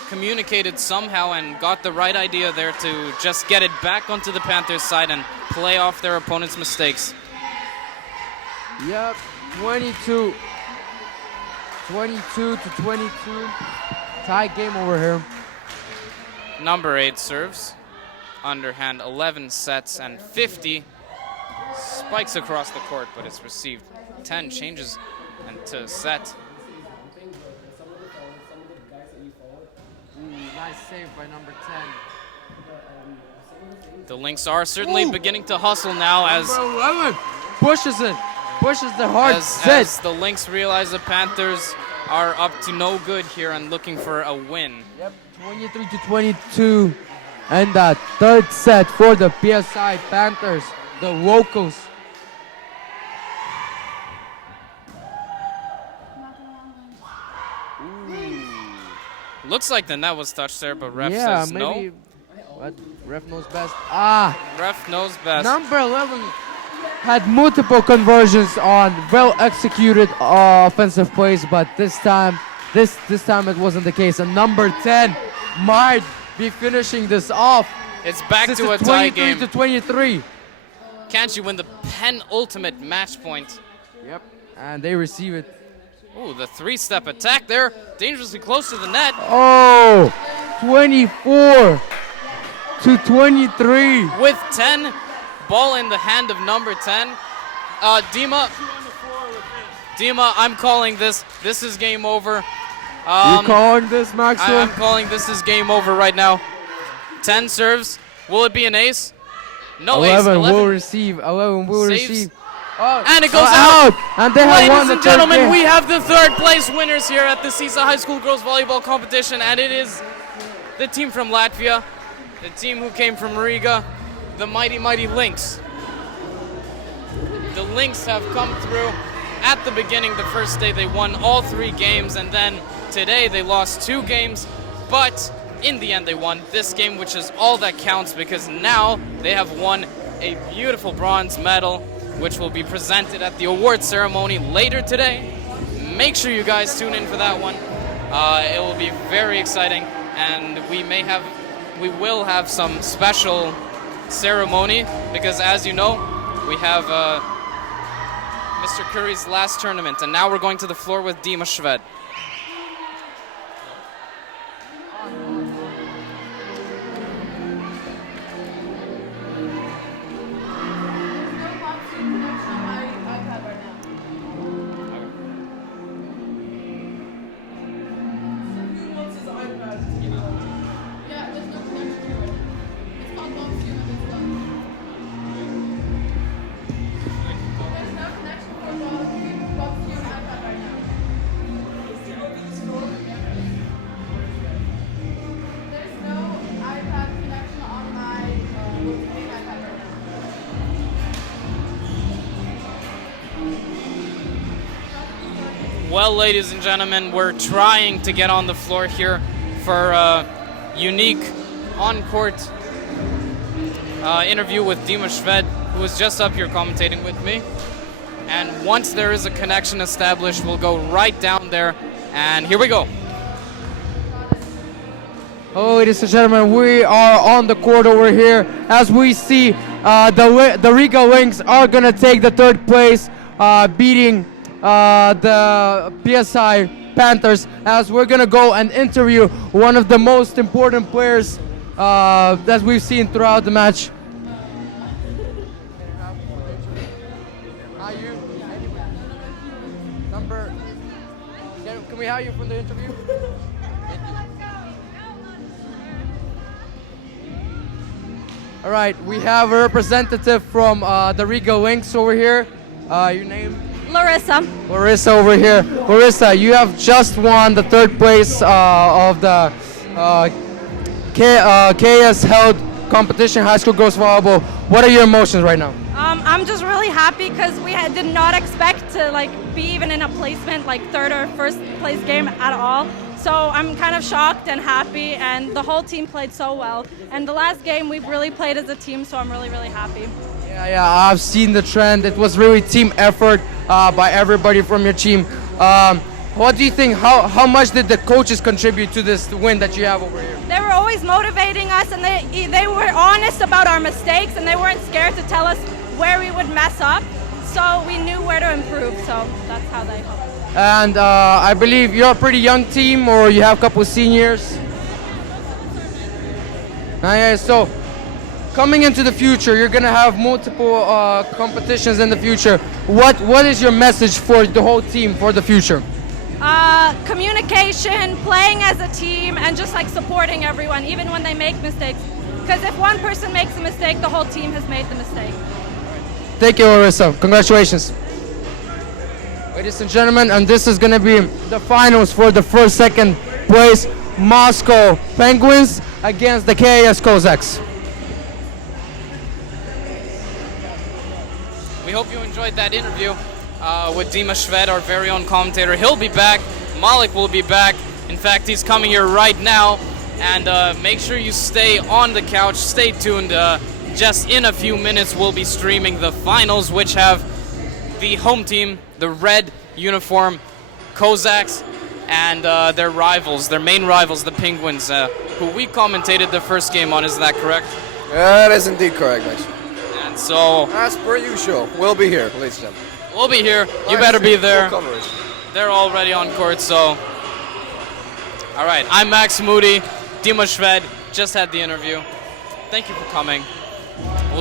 communicated somehow and got the right idea there to just get it back onto the Panthers side and play off their opponent's mistakes. Yep, 22 to 22. Tie game over here. Number 8 serves. Underhand 11 sets and 50. Spikes across the court, but it's received. 10 changes and to set. Nice save by number 10. The Lynx are certainly beginning to hustle now as Number 11 pushes the hard set. as the Lynx realize the Panthers are up to no good here and looking for a win. Yep, 23 to 22. And that third set for the PSI Panthers, the locals. Looks like the net was touched there, but ref Yeah, says maybe. no. What? Ref knows best. Ref knows best. Number 11 had multiple conversions on well-executed offensive plays, but this time it wasn't the case. And number 10 might be finishing this off. It's back This to a is tie 23 game. to 23. Can't you win the penultimate match point? Yep, and they receive it. Ooh, the three-step attack there, dangerously close to the net. Oh, 24 to 23. With 10, ball in the hand of number 10. Dima, I'm calling this. This is game over. You calling this, Maxwell? I'm calling this is game over right now. 10 serves. Will it be an ace? No ace. 11 will receive. 11 will Saves. receive. Oh, And it goes out. And they have won Ladies the and third gentlemen, game. we have the third place winners here at the Ceesa High School Girls Volleyball Competition, and it is the team from Latvia, the team who came from Riga, the mighty Lynx. The Lynx have come through. At the beginning, the first day, they won all 3 games, and then today they lost 2 games, but in the end they won this game, which is all that counts because now they have won a beautiful bronze medal, which will be presented at the award ceremony later today. Make sure you guys tune in for that one. It will be very exciting, and we will have some special ceremony because, as you know, we have Mr. Curry's last tournament, and now we're going to the floor with Dima Shved. Well, ladies and gentlemen, we're trying to get on the floor here for a unique on-court interview with Dima Shved, who was just up here commentating with me. And once there is a connection established, we'll go right down there. And here we go. Oh, ladies and gentlemen, we are on the court over here. As we see, the Riga Lynx are going to take the third place, beating the PSI Panthers, as we're going to go and interview one of the most important players that we've seen throughout the match. Can we have you for the interview? All right, we have a representative from the Riga Lynx over here. Your name? Larissa. Larissa over here. Larissa, you have just won the third place of the KS held competition, high school girls volleyball. What are your emotions right now? I'm just really happy because we did not expect to be even in a placement third or first place game at all. So I'm kind of shocked and happy, and the whole team played so well. And the last game we really played as a team, so I'm really, really happy. Yeah, I've seen the trend. It was really team effort by everybody from your team. What do you think? How much did the coaches contribute to this win that you have over here? They were always motivating us, and they were honest about our mistakes, and they weren't scared to tell us where we would mess up. So we knew where to improve. So that's how they helped. And I believe you're a pretty young team, or you have a couple of seniors. Yeah, so coming into the future, you're gonna have multiple competitions in the future. What is your message for the whole team for the future? Communication, playing as a team, and just like supporting everyone, even when they make mistakes. Because if one person makes a mistake, the whole team has made the mistake. Thank you, Larissa. Congratulations. Ladies and gentlemen, and this is going to be the finals for the first, second place. Moscow Penguins against the KAS Cossacks. We hope you enjoyed that interview with Dima Shved, our very own commentator. He'll be back. Malik will be back. In fact, he's coming here right now. And make sure you stay on the couch. Stay tuned. Just in a few minutes, we'll be streaming the finals, which have the home team, the red uniform Cossacks, and their rivals, their main rivals, the Penguins, who we commentated the first game on. Is that correct? That is indeed correct, Max. And so, As per usual, we'll be here, ladies and gentlemen. we'll be here. You Live better be stream, there. full coverage. They're already on court, so. All right, I'm Max Moody. Dima Shved just had the interview. Thank you for coming.